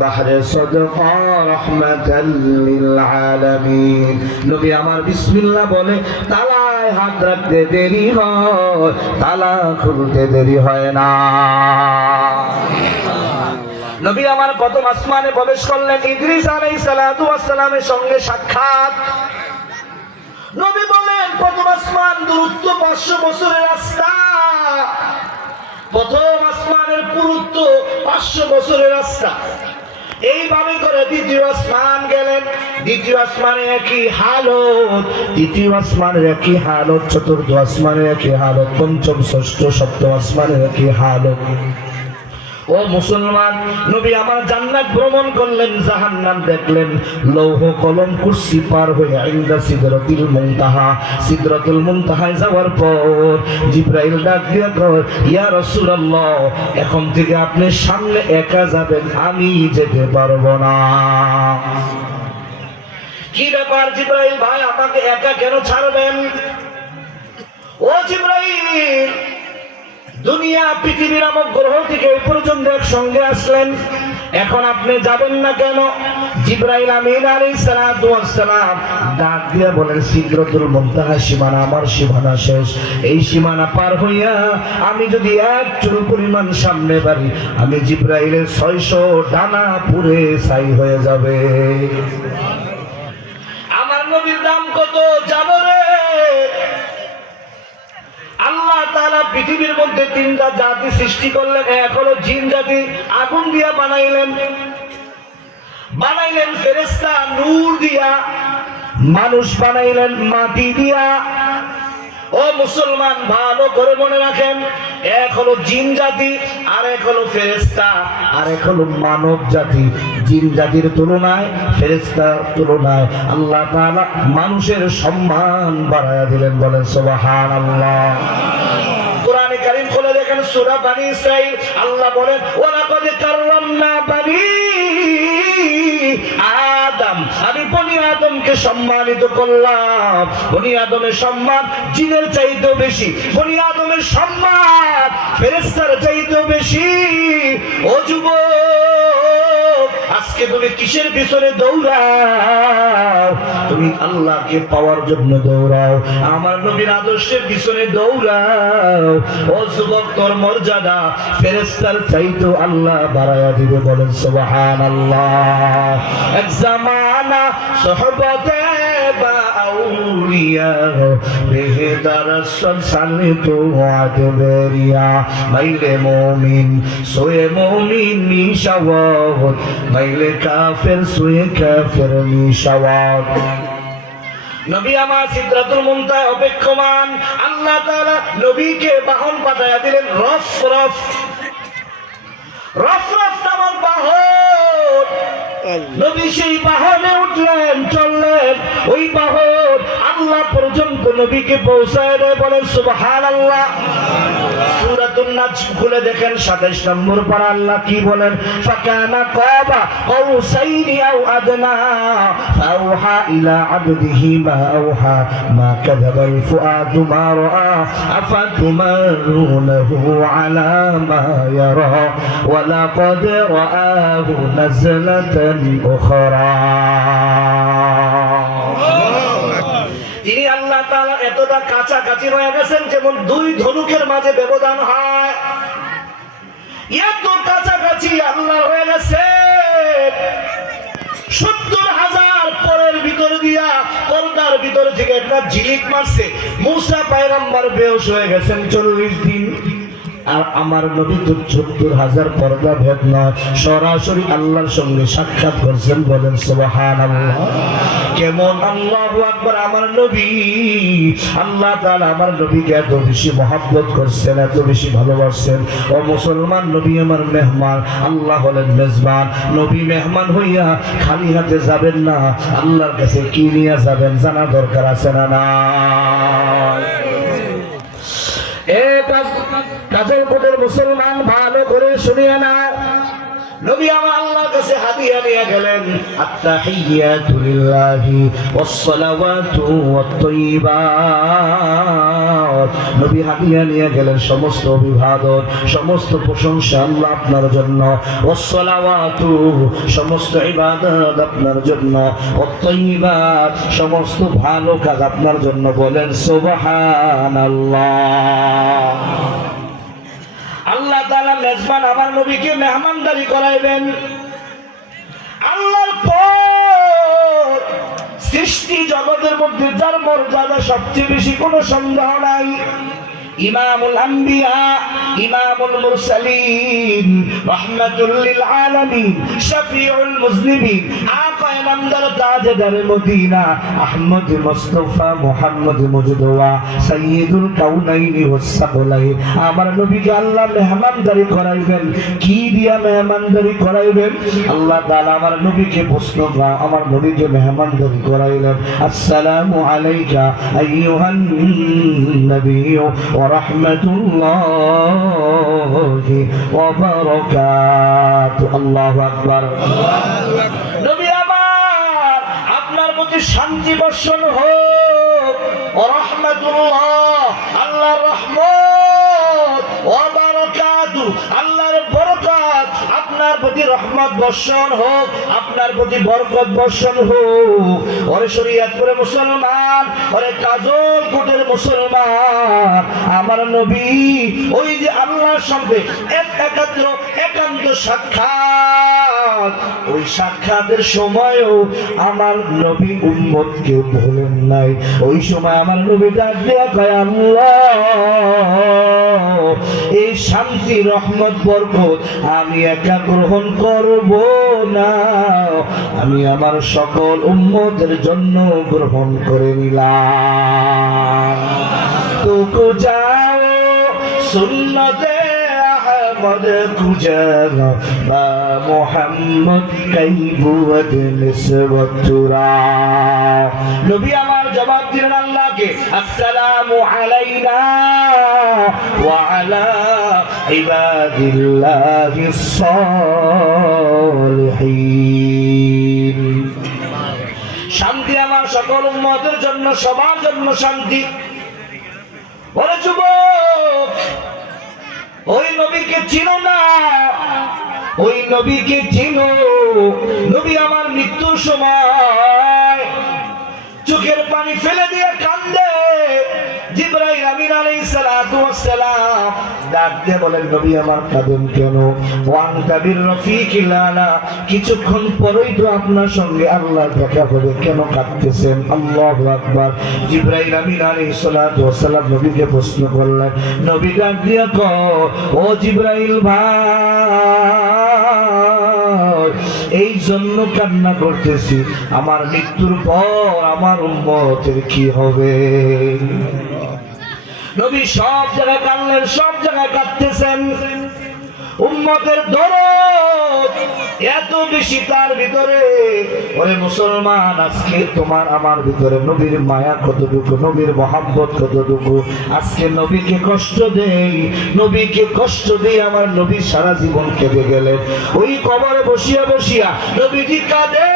বাহরে সাদকা রাহমাতাল লিল আলামিন। নবী আমার বিসমিল্লাহ বলে তালায় হাত রাখতে দেরি হয়, তালা খুলতে দেরি হয় না। নবী আমার প্রথম আসমানে প্রবেশ করলেন। ইদ্রিস আলাইহিস সালাতু ওয়াস সালামের সঙ্গে সাক্ষাৎ। নবী বলেন, প্রথম আসমান দূরত্ব 500 বছরের রাস্তা। প্রথম আসমানের পুরুত্ব 500 বছরের রাস্তা। এইভাবে করে দ্বিতীয় আসমান গেলেন। দ্বিতীয় আসমানে একই হালত, তৃতীয় আসমানের একই হালত, চতুর্থ আসমানের একই হালত, পঞ্চম ষষ্ঠ সপ্তম আসমানের একই হালত। ও মুসলমান, নবী আমার জান্নাত ভ্রমণ করলেন, জাহান্নাম দেখলেন। লৌহ কলম কুরসি পার হয়ে ইনদা সিদরাতুল মুনতাহা, সিদরাতুল মুনতাহায় যাওয়ার পর জিবরাইল ডাক দিয়া কয়, ইয়া রাসূলুল্লাহ, এখন থেকে আপনি সামনে একা যাবেন, আমি যেতে পারবো না। কি ব্যাপার জিবরাইল ভাই, আমাকে একা কেন ছাড়বেন? ও জিবরাইল, দুনিয়া পৃথিবী নামক গ্রহ থেকে এই পর্যন্ত একসঙ্গে আসলেন, এখন আপনি যাবেন না কেন? জিবরাইল আমিন আলাইহিস সালাতু ওয়াস সালাম ডাক দিয়া বলেন, সিদরাতুল মুনতাহা সীমানা, আমার সীমানা শেষ। এই সীমানা পার হইয়া আমি যদি এক চুল পরিমাণ সামনে বাড়ি, আমি জিবরাইলের 600 ডানা পুড়ে ছাই হয়ে যাবে। আমার নবীর দাম কত জানো রে? আল্লাহ তাআলা পৃথিবীর মধ্যে 3টা জাতি সৃষ্টি করলেন। এক হলো জিন জাতি, আগুন দিয়া বানাইলেন। ফেরেশতা নূর দিয়া। মানুষ বানাইলেন মাটি দিয়া। ও মুসলমান, ভালো করে মনে রাখেন, এক হলো জিন জাতি, আর এক হলো ফেরেশতা, আর এক হলো মানব জাতি। জিন জাতির তুলনায়, ফেরেশতার তুলনায় আল্লাহ তাআলা মানুষের সম্মান বাড়ায়া দিলেন। বলেন সুবহানাল্লাহ। কোরআনে কারীম খুলে দেখেন সূরা বনী ইসরাঈল, আল্লাহ বলেন, ওয়ালাকাদ কাররামনা বনী আদম, আমি বনী আদমকে সম্মানিত করলাম। বনী আদমের সম্মান জিনের চাইতেও বেশি, বনী আদমের সম্মান ফেরেশতার চাইতেও বেশি। ও যুবক, আজকে তুমি কিসের পিছনে দৌড়াও? তুমি আল্লাহকে পাওয়ার জন্য দৌড়াও, আমার নবীর আদর্শের পিছনে দৌড়াও। ও যুবক, তোর মর্যাদা ফেরেশতার চাইতেও আল্লাহ বাড়ায়া দিবে। বলেন সুবহানাল্লাহ। এক জামানা সোহবতে বা আউলিয়া বেহেদার সালিত আদবেরিয়া, মাইলে মুমিন সোয়ে মুমিন নিশাওয়াত, মাইলে কাফের সোয়ে কাফের নিশাওয়াত। নবী আমার সিদরাতুল মুনতাহা অপেক্ষমান। আল্লাহ তাআলা নবীকে বাহন পাঠায়া দিলেন রফ রফ। রফরফ নামক বাহন, নবী সেই বাহনে উঠলেন, চললেন। ওই বাহন আল্লাহ পর্যন্ত নবীকে পৌঁছায় দেয়। বলেন সুবহানাল্লাহ। সূরাতুন নাজম খুলে দেখেন ২৭ নম্বর পারা আল্লাহ কি বলেন? ফাকানা কাবা কাউসাইনি আও আদনা ফাওহা ইলা আবদিহি মা আওহা মা কাযাবাল ফুআদু মা রাআ আফাতুমারুনাহু আলা মা ইয়ারা ওয়া লাকাদ রাআহু নাজলাতান উখরা। তিনি আল্লাহ তাআলা এতটা কাছাকাছি হয়ে গেছেন যেমন দুই ধনুকের মাঝে ব্যবধান হয়, এত কাছাকাছি আল্লাহ হয়ে গেছে। ৭০,০০০ পরের ভিতর দিয়া পর্দার ভিতর থেকে একটা ঝিলিক মারছে। মূসা পয়গম্বর বেহুশ হয়ে গেছেন ৪০ দিন। আর আমার নবী তো ৭০,০০০ পর্দা ভেদ নয়, সরাসরি আল্লাহর সঙ্গে সাক্ষাৎ করছেন। বলেন সুবহানাল্লাহ। কেমন? আল্লাহু আকবার। আমার নবী, আল্লাহ তাআলা আমার নবীকে এত বেশি মহব্বত করছেন, এত বেশি ভালোবাসছেন। ও মুসলমান, নবী আমার মেহমান, আল্লাহ হলেন মেজবান। নবী মেহমান হইয়া খালি হাতে যাবেন না, আল্লাহর কাছে কি নিয়ে যাবেন জানা দরকার আছে না? না কাজলকোটের মুসলমান ভালো করে শুনিয়ে না, নবী আমার আল্লাহর কাছে হাদিয়া নিয়ে গেলেন। আত্তাহিয়াতু লিল্লাহি ওয়াস সালাওয়াতু ওয়াত তাইয়্যিবাত। নবী হাদিয়া নিয়ে গেলেন সমস্ত অভিবাদন, সমস্ত প্রশংসা আল্লাহ আপনার জন্য। ওয়াস সালাওয়াতু সমস্ত ইবাদত আপনার জন্য। ওয়াত তাইয়্যিবাত সমস্ত ভালো কাজ আপনার জন্য। বলেন সুবহানাল্লাহ। আল্লাহ তাআলা মেজবান আমার নবীকে মেহমানদারি করাইবেন। আল্লাহর পর সৃষ্টি জগতের মধ্যে যার মর্যাদা সবচেয়ে বেশি, কোনো সন্দেহ নাই, ইমামুল আম্বিয়া, ইমামুল মুরসালিন, রাহমাতুল লিল আলামিন, শাফিউল মুজনিবিন, আকায়ে নামদার তাজদার মদিনা, আহমদ মুস্তাফা মুহাম্মদ মুজতবা, সাইয়্যিদুল কাউনাইনি ওয়াস সাকলাইন। আমার নবীকে আল্লাহ মেহমানদারি করাইবেন। কি দিয়া মেহমানদারি করাইবেন? আল্লাহ তাআলা আমার নবীকে প্রশ্ন, আমার নবীকে মেহমানদারি করাইলেন, আসসালামু আলাইকা আইয়ুহান নবিয়্যু রাহমাতুল্লাহি ওয়া বারাকাতুহু। আল্লাহু আকবার। নবী আমার, আপনার প্রতি শান্তি বর্ষণ হোক। ওয়া রাহমাতুল্লাহ, আল্লাহর রহমত, ওয়া বারাকাতুহু, আল্লাহর বরকত আপনার প্রতি রহমত বর্ষণ হোক, আপনার প্রতি বরকত বর্ষণ হোক। ওরে শরীয়তপুরে মুসলমান, ওরে কাজলকোটের মুসলমান, আমার নবী ওই যে আল্লাহর সঙ্গে একান্ত সাক্ষাৎ, ওই সাক্ষাতের সময়ও আমার নবী উম্মতকে ভুলেন নাই। ওই সময় আমার নবী ডাক দিয়া কয়, আল্লাহ এই শান্তি রহমত বরকত আমি একা গ্রহণ করব না, আমি আমার সকল উম্মতের জন্য গ্রহণ করে নিলাম। তো যাও সুন্নতে আহমদ কুজারা বা মুহাম্মদ কাইবুদ নিসবতুরা। নবী আমার জবাব দিলেন আল্লাহকে, আসসালামু আলাইনা ওয়া আলা ইবাদিল্লাহিস সালিহিন। শান্তি আমার সকল উম্মতের জন্য, সবার জন্য শান্তি। বলে যুবক, ওই নবীকে চিনো না, ওই নবীকে চিনো। নবী আমার মৃত্যুর সময় চোখের পানি ফেলে দিয়ে কান্দে। জিবরাইল আমিন আলাইহিস সালাতু ওয়াস সালাম ডাক দিয়ে বলেন, নবী আমার কাঁদেন কেন? ওয়ান্তা বির রফিকিল আলা, কিছুক্ষণ পরেই তো আপনার সঙ্গে আল্লাহ দেখা হবে, কেন কাঁদতেছেন? আল্লাহু আকবার। জিবরাইল আমিন আলাইহিস সালাতু ওয়াস সালাম নবীকে প্রশ্ন করলেন। নবী ডাক দিয়ে কয়, ও জিবরাইল ভাই, এই জন্য কান্না করতেছি, আমার মৃত্যুর পর আমার উম্মতের কি হবে? নবী সব জায়গায় কাঁদলেন, সব জায়গায় কাঁদতেছেন। উম্মতের দরদ এত বেশি তার ভিতরে। ওরে মুসলমান, আজকে তোমার আমার ভিতরে নবীর মায়া কতটুকু, নবীর মহাব্বত কতটুকু। আজকে নবীকে কষ্ট দেই, নবীকে কষ্ট দেই। আমার নবী সারা জীবন কেঁদে গেলেন, ওই কবরে বসিয়া বসিয়া নবীজি কাঁদে,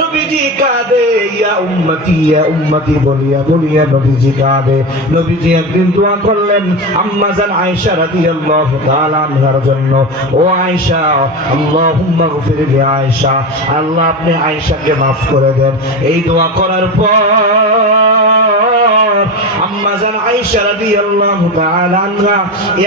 নবীজি কাঁদে, ইয়া উম্মতি বলিয়া বলিয়া নবীজি কাঁদে। নবীজি একদিন দোয়া করলেন আম্মা জান আয়েশা রাদিয়াল্লাহু তাআলা আনহার জন্য, ও আয়েশা, আল্লাহুম্মা গফির লি আয়েশা, আল্লাহ আপনি আয়েশাকে মাফ করে দেন। এই দোয়া করার পর আম্মা জান আয়েশা রাদিয়াল্লাহু তাআলা আনহা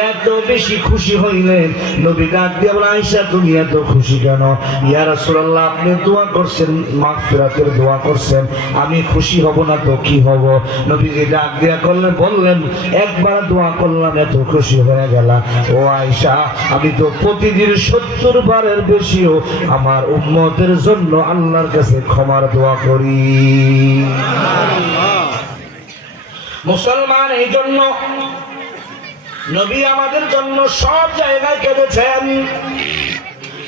এত বেশি খুশি হইলেন, নবী ডাক দিয়ে বলেন, আয়েশা তুমি এত খুশি কেন? ইয়া রাসূলুল্লাহ, আপনি দোয়া করছেন, মাগফিরাতের দোয়া করছেন, আমি খুশি হব না তো কি হব? নবীজি ডাক দিয়া বললেন, একবার দোয়া করলাম এত খুশি হয়ে গেল। ও আয়েশা, আমি তো প্রতিদিন 70 বারের বেশিও আমার উম্মতের জন্য আল্লাহর কাছে ক্ষমার দোয়া করি। মুসলমান, এই জন্য নবী আমাদের জন্য সব জায়গায় কেঁদেছেন।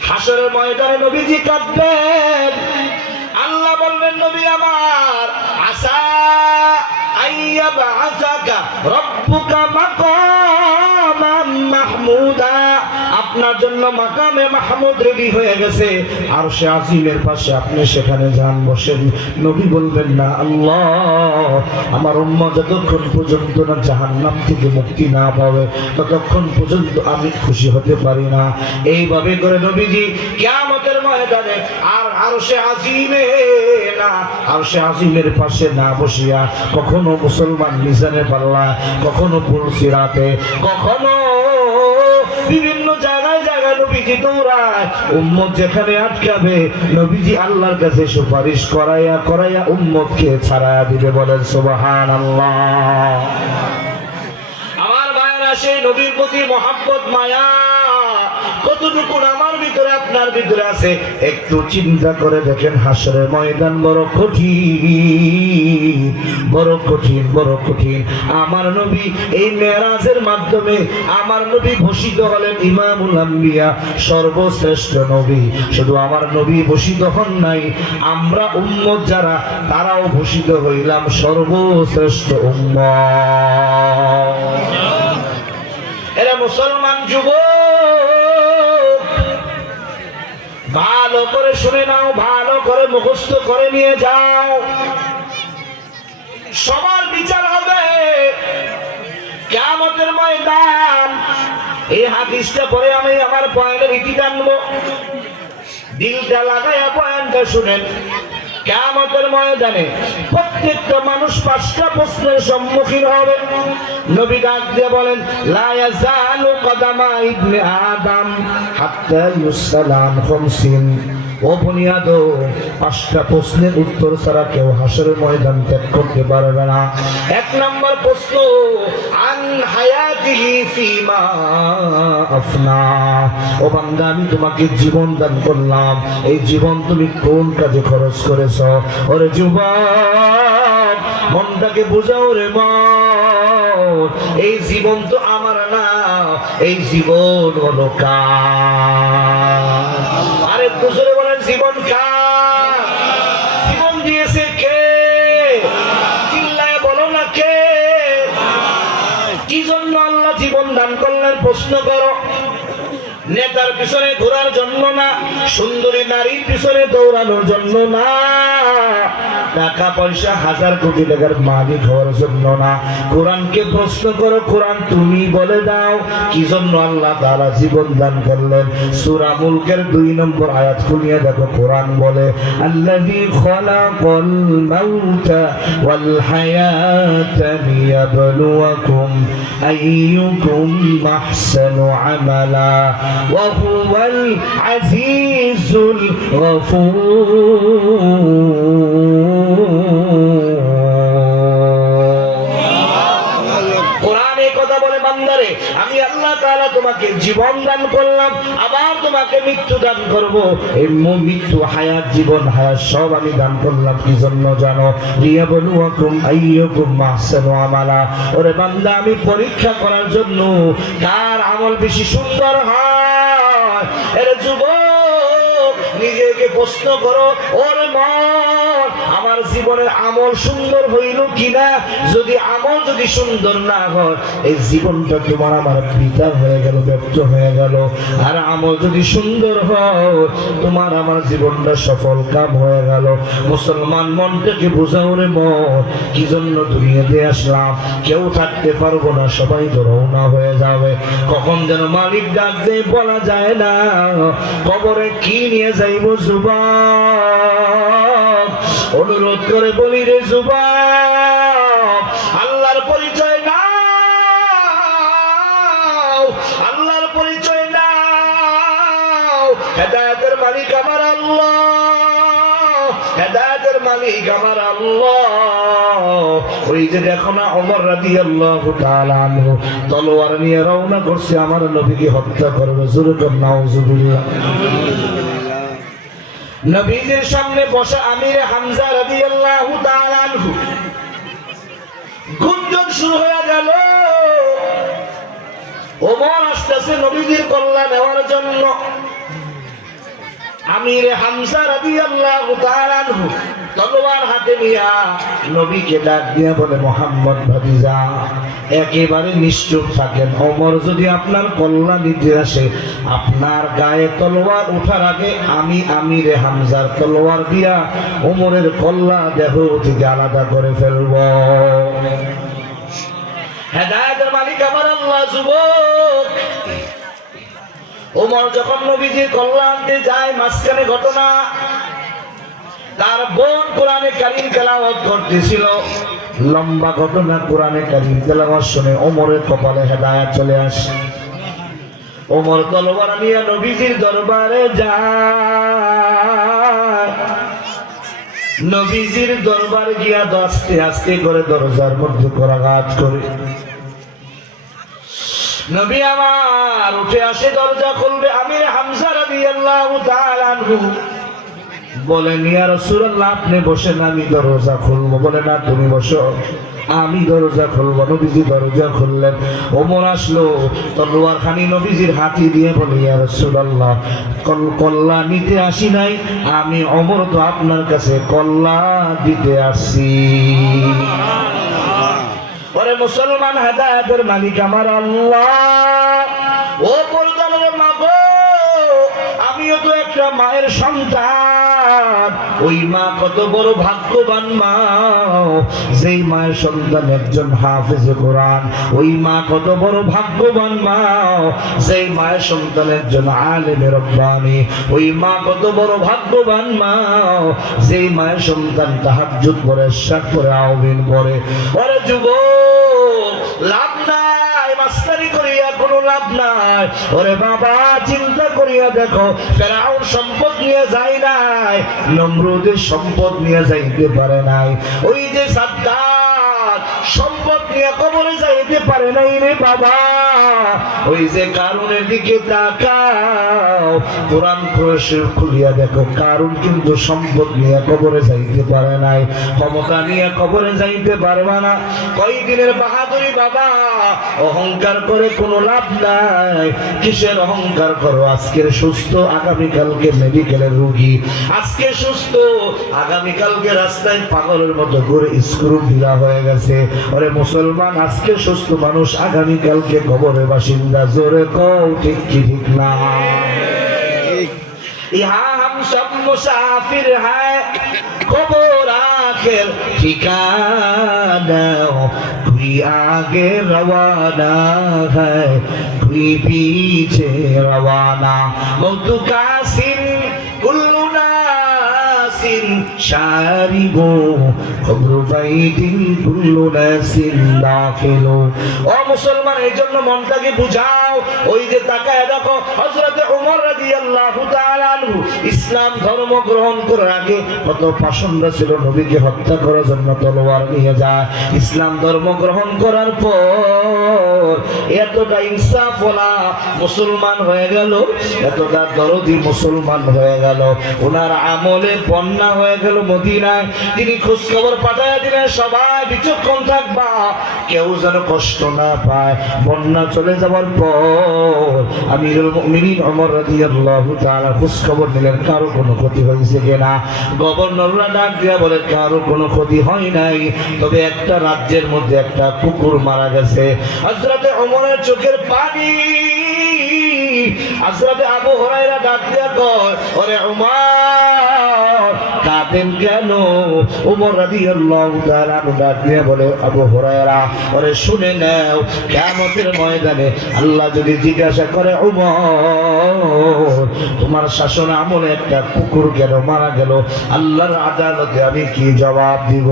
হাসরের ময়দানে নবীজি কাঁদবেন, আল্লাহ বলবেন, নবী আমার, আসা আইয়াবআসাকা রব্বুকা মাকামান মাহমুদা, আপনার জন্য মাকামে মাহমুদ রেডি হয়ে গেছে, আরশে আজিমের পাশে, আপনি সেখানে যান, বসেন। নবী বলবেন না, আল্লাহ, আমার উম্মত যতক্ষণ পর্যন্ত না জাহান্নাম থেকে মুক্তি না পাবে ততক্ষণ পর্যন্ত আমি খুশি হতে পারি না। এইভাবে করে নবীজি কিয়ামতের ময়দানে আর আরশে আজিমে না, আরশে আজিমের পাশে না বসিয়া কখনো মুসলমান মিজানের পাল্লা, কখনো পুলসিরাতে, কখনো বিভিন্ন জায়গায় জায়গায় নবীজি দৌড়ায়, উম্মত যেখানে আটকাবে নবীজি আল্লাহর কাছে সুপারিশ করাইয়া করাইয়া উম্মতকে ছাড়াইয়া দিবে। বলেন সুবহানাল্লাহ। আমার ভাইয়েরা, সেই নবীর প্রতি মহাব্বত মায়া কতটুকু আমার ভিতরে আপনার ভিতরে আছে একটু চিন্তা করে দেখেন। হাসরের ময়দান বড় কঠিন, বড় কঠিন, বড় কঠিন। আমার নবী এই মেরাজের মাধ্যমে আমার নবী ভূষিত হলেন ইমামুল আম্বিয়া, সর্বশ্রেষ্ঠ নবী। শুধু আমার নবী ভূষিত হন নাই, আমরা উম্মত যারা তারাও ভূষিত হইলাম সর্বশ্রেষ্ঠ উম্মত। এরা মুসলমান যুবক, ভালো করে শুনে নাও, ভালো করে মুখস্থ করে নিয়ে যাও। সবার বিচার হবে কিয়ামতের ময়দান। এই হাদিসটা পরে আমি আমার বয়ানের ইতি টানবো, দিলটা লাগাইয়া বয়ানটা শুনেন। কিয়ামতের ময়দানে প্রত্যেকটা মানুষ 5টা প্রশ্নের সম্মুখীন হবে। নবী ডাক দিয়ে বলেন, লা ইয়াজালু কদামা ইবনে আদম হাত্তা ইউসালাম খামসিন। ও বুনিয়াদো, 5টা প্রশ্নের উত্তর ছাড়া কেউ হাসরের ময়দান ত্যাগ করতে পারবে না। 1 নম্বর প্রশ্ন, আন হায়াতিহি ফিমা আফনা। ও বান্দা, আমি তোমাকে জীবন দান করলাম, এই জীবন তুমি কোন কাজে খরচ করেছ? ওরে যুবক, মনটাকে বুঝাও রে মন, এই জীবন তো আমার না, এই জীবন হলো কার? আরে দুজনে বলেন, জীবন কার? জীবন দিয়েছে কে? চিল্লায় বলো না কে? কি জন্য আল্লাহ জীবন দান করলেন? প্রশ্ন করো। নেতার পিছনে ঘোরার জন্য না, সুন্দরী নারীর পিছনে দৌড়ানোর জন্য না, টাকা পয়সা 1000 কোটি টাকার মালিক হওয়ার জন্য না। কোরআনকে প্রশ্ন করো, কোরআন তুমি বলে দাও কি জন্য আল্লাহ তাআলা জীবন দান করলেন। সূরা মুলকের 2 নম্বর আয়াত খুলিয়ে দেখো, কোরআন বলে, আল্লাযী খালাকাল মাউতা ওয়াল হায়াতা লিয়াবলুয়াকুম আইয়ুকুম আহসানু আমালা ওয়া হুয়াল আজিজুল গফুর। কোরআনে কথা বলে, বান্দারে আমি আল্লাহ তাআলা তোমাকে তোমাকে জীবন দান করলাম, আবার তোমাকে মৃত্যু দান করব। এই মৃত্যু, হায়াত, জীবন, হায়াত সব আমি দান করলাম কি জন্য জানো? লিয়াবলুয়াকুম আইয়ুকুম আহসানু আমালা। ওরে বান্দা, আমি পরীক্ষা করার জন্য কার আমল বেশি সুন্দর হয়। এর যুবক, নিজেকে প্রশ্ন করো, ওরে মন, আমার জীবনের আমল সুন্দর হইল কিনা? যদি আমল যদি সুন্দর না হয়, এই জীবনটা তোমার আমার বৃথা হয়ে গেল, ব্যর্থ হয়ে গেল। আর আমল যদি সুন্দর হয়, তোমার আমার জীবনটা সফল কাম হয়ে গেল। মুসলমান, মনটাকে বোঝাও রে মন, কি জন্য দুনিয়াতে আসলাম? কেউ থাকতে পারবো না, সবাই তো রওনা হয়ে যাবে। কখন যেন মালিক ডাক দেয় বলা যায় না। কবরে কি নিয়ে যাইব যুবক? অনুরোধ করে বলি রে যুবক, আল্লাহর পরিচয় নাও, আল্লাহর পরিচয় নাও। হেদায়েতের মালিক আমার আল্লাহ, হেদায়েতের মালিক আমার আল্লাহ। ওই যে দেখো না, ওমর রাদিয়াল্লাহু তাআলা আনহু তলোয়ার নিয়ে রওনা করছে আমার নবীকে হত্যা করবে। জোরে কর নাউজুবিল্লাহ। নবীজির সামনে বসা আমির হামজা রাদিয়াল্লাহু তাআলা আনহু, গুঞ্জন শুরু হয়ে গেল। ওমর আসতেছে নবীজির কল্লা নেওয়ার জন্য। আমির হামজা রাদিয়াল্লাহু তাআলা আনহু তলোয়ার হাতে নিয়া নবীকে ডাক দিয়া বলে, মুহাম্মদ ভাতিজা, একেবারে নিশ্চুপ থাকেন। ওমর যদি আপনার কল্লা নিতে আসে, আপনার গায়ে তলোয়ার ওঠার আগে আমি আমিরে হামজার তলোয়ার দিয়া ওমরের কল্লা দেহ থেকে আলাদা করে ফেলব। হেদায়েতের মালিক আমার আল্লাহ। যুবক, ওমর যখন নবীজির কল্লা আনতে যায়, মাঝখানে ঘটনা, তার বোন কোরআনে কারীম তেলাওয়াত করতেছিল। লম্বা ঘটনা, কোরআনে কারীম তেলাওয়াত শুনে ওমরের কপালে হেদায়েত চলে আসে। ওমর তলোয়ার নিয়ে নবীজির দরবারে যায়। নবীজির দরবারে গিয়া আস্তে আস্তে করে দরজার মধ্যে করাঘাত করে। নবী আমার উঠে আসে, দরজা খুলবে। আমির হামজা রাদিয়াল্লাহু তাআলা আনহু বলেন, ইয়া রাসূলুল্লাহ, আপনি বসেন, আমি দরজা খুলবো। বলে, না, তুমি বসো, আমি দরজা খুলবো। নবীজি দরজা খুললেন। ওমর আসলো, তলোয়ার খানি নবীজির হাতে দিয়ে বলে, ইয়া রাসূলুল্লাহ, কল্লা নিতে আসি নাই, আমি ওমর তো আপনার কাছে কল্লা দিতে আসছি। ওরে মুসলমান, হেদায়েতের মালিক আমার আল্লাহ। ও পর্দার মা গো, আমিও তো একটা মায়ের সন্তান। ওই মা কত বড় ভাগ্যবান মা, যেই মায়ের সন্তান একজন হাফেজে কোরআন। ওই মা কত বড় ভাগ্যবান মা, যেই মায়ের সন্তান একজন আলেমে রব্বানি। ওই মা কত বড় ভাগ্যবান মা, যেই মায়ের সন্তান তাহাজ্জুদ করে, ইশরাক করে, আওয়ামিন করে। ওরে যুবক, লাভ নাই, মাস্তারি করিয়া কোনো লাভ নাই। ওরে বাবা, চিন্তা করিয়া দেখো, ফেরাউন সম্পদ নিয়ে যায় নাই, নমরুদের সম্পদ নিয়ে যাইতে পারে নাই। ওই যে সাদ্দাত সম্পদ নিয়ে কবরে যাইতে পারে নাই রে বাবা। ওই যে কারুনের দিকে তাকাও, কোরআন খুলিয়া দেখো, কারুন কিন্তু সম্পদ নিয়ে কবরে যাইতে পারে নাই, ক্ষমতা নিয়ে কবরে যাইতে পারবা না। কয়দিনের বাহাদুরি বাবা, অহংকার করে কোনো লাভ নাই। কিসের অহংকার করো? আজকের সুস্থ, আগামীকালকে মেডিকেলের রোগী। আজকে সুস্থ, আগামীকালকে রাস্তায় পাগলের মতো করে স্ক্রু ঢিলা হয়ে গেছে। ওরে মুসলমান, আজকে সুস্থ মানুষ, আগামীকালকে কবরের বাসিন্দা। জোরে কও ঠিক কি ঠিক না? यहाँ हम सब मुसाफिर हैं, कब्र आखिर ठिकाना। कोई आगे रवाना है, कोई पीछे रवाना। मौत का सिन कुल्लु नासिन নাসিন শারিবু খবরু বাইতিন কুল্লু নাসিন দাখিলু। ও মুসলমান, এই জন্য মনটাকে বুঝাও। ওই যে তাকায় দেখো, হযরত ওমর রাদিয়াল্লাহু তাআলা আনহু ইসলাম ধর্ম গ্রহণ করার আগে কত পাষণ্ড ছিল, নবীকে হত্যা করার জন্য তলোয়ার নিয়ে যায়। ইসলাম ধর্ম গ্রহণ করার পর এতটা ইনসাফওয়ালা মুসলমান হয়ে গেল, এতটা দরদি মুসলমান হয়ে গেল, ওনার আমলে বন্যা হয়ে গেল মদিনায়। তিনি খোঁজ খবর পাঠায় দিলেন, সবাই বিচক্ষণ থাকবা, কেউ যেন কষ্ট না পায়। বন্যা চলে যাওয়ার পর আমিরুল মুমিনিন ওমর রাদিয়াল্লাহু তাআলা খোঁজ খবর নিলেন কারো কোনো ক্ষতি হয়েছে কিনা। গভর্নররা ডাক দিয়া বলে কারো কোনো ক্ষতি হয় নাই, তবে একটা রাজ্যের মধ্যে একটা কুকুর মারা গেছে। হযরত ওমরের চোখের পানি। হযরত আবু হুরায়রা ডাক দিয়া কয়, ওরে ওমর কাঁদেন কেন? ওমর রাদিয়াল্লাহু তাআলা ডাক দিয়া বলে, আবু হুরায়রা ওরে শুনে নাও, কিয়ামতের ময়দানে আল্লাহ যদি জিজ্ঞাসা করে, ওমর তোমার শাসন আমলে একটা কুকুর কেন মারা গেল, আল্লাহর আদালতে আমি কি জবাব দিব?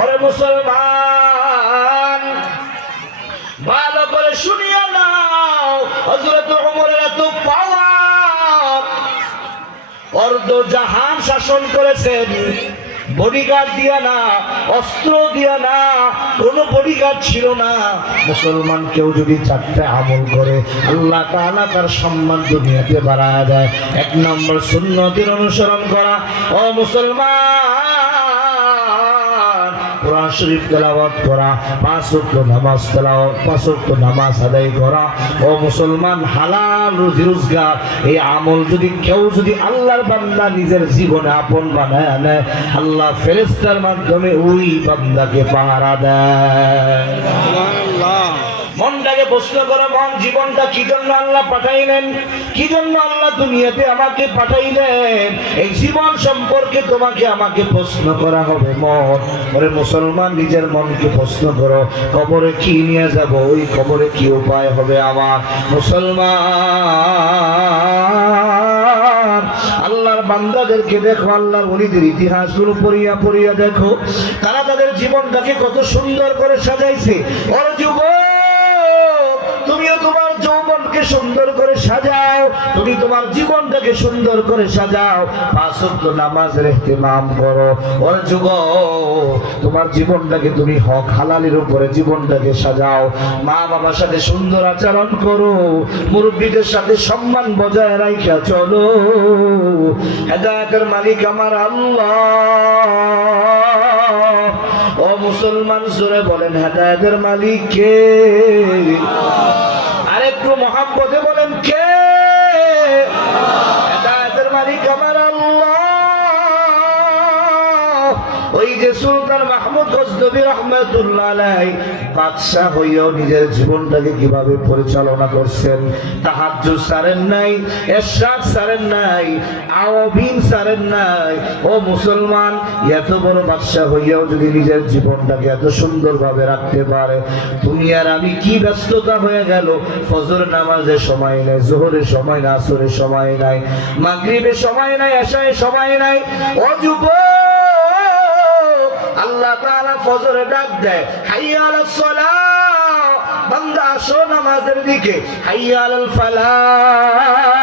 ওরে মুসলমান, ভালো করে শুনিয়া নাও, হযরত ওমরের এত পাওয়ার, অর্ধ জাহান শাসন করেছেন, বডিগার্ড দিয়া না, অস্ত্র দিয়া না, কোনো বডিগার্ড ছিল না। মুসলমান কেউ যদি চারটে আমল করে আল্লাহ তাআলা তার সম্মান দুনিয়াতে বাড়ায় দেয়। এক নম্বর সুন্নতের অনুসরণ করা। ও মুসলমান, কোরআন শরীফ তেলাওয়াত করা, 5 ওয়াক্ত নামাজ তেলাওয়াত, 5 ওয়াক্ত নামাজ আদায় করা। ও মুসলমান, হালাল রুজি রোজগার, এই আমল যদি কেউ যদি আল্লাহর বান্দা নিজের জীবনে আপন বানায় নেয়, আল্লাহ ফেরেশতার মাধ্যমে ওই বান্দাকে পাহারা দেয়। মনটাকে প্রশ্ন করো, মন জীবনটা কি জন্য আল্লাহ পাঠাইলেন, কি জন্য আল্লাহ দুনিয়াতে আমাকে পাঠাইলেন, এই জীবন সম্পর্কে তোমাকে আমাকে প্রশ্ন করা হবে। মন, ওরে মুসলমান, নিজের মনকে প্রশ্ন করো, কবরে কি নিয়ে যাব, ওই কবরে কি উপায় হবে আমার? মুসলমান, আল্লাহর বান্দাদেরকে দেখো, আল্লাহর ওলিদের ইতিহাসগুলো পড়িয়া পড়িয়া দেখো, তারা তাদের জীবনটাকে কত সুন্দর করে সাজাইছে। ওর যুবক, তুমিও তোমার যৌবনকে সুন্দর করে সাজাও, তুমি তোমার জীবনটাকে সুন্দর করে সাজাও, 5 ওয়াক্ত নামাজের ইহতিমাম করো। ওর যুবক, তোমার জীবনটাকে তুমি হক হালালের উপরে জীবনটাকে সাজাও, মা বাবার সাথে সুন্দর আচরণ করো, মুরব্বীদের সাথে সম্মান বজায় রাখা চলো। হেদায়েতের মালিক আমার আল্লাহ। ও মুসলমান, জোরে বলেন হেদায়েতের মালিক কে? আরেকটু মহব্বতে বলেন কে? হেদায়েতের মালিক আমার আল্লাহ। ওই যে সুলতান মাহমুদ গজনবী রাহমাতুল্লাহ আলাইহি বাদশা হইয়াও নিজের জীবনটাকে কিভাবে পরিচালনা করছেন। তাহাজ্জুদ ছাড়েন নাই, ইশরাক ছাড়েন নাই, আওয়াবিন ছাড়েন নাই। ও মুসলমান, এত বড় বাদশা হইয়াও যদি নিজের জীবনটাকে এত সুন্দরভাবে রাখতে পারে, তুমি আর আমি কি ব্যস্ততা হয়ে গেল, ফজর নামাজের সময় নাই, যোহরের সময় নাই, আসরের সময় নাই, মাগরিবের সময় নাই, এশারের সময় নাই। ও যুবক, আল্লাহ তাআলা ফজরে ডাক দেয়, হাইয়া আলাস সালাহ, বান্দা আসো নামাজের দিকে, হাইয়া আলাল ফালাহ,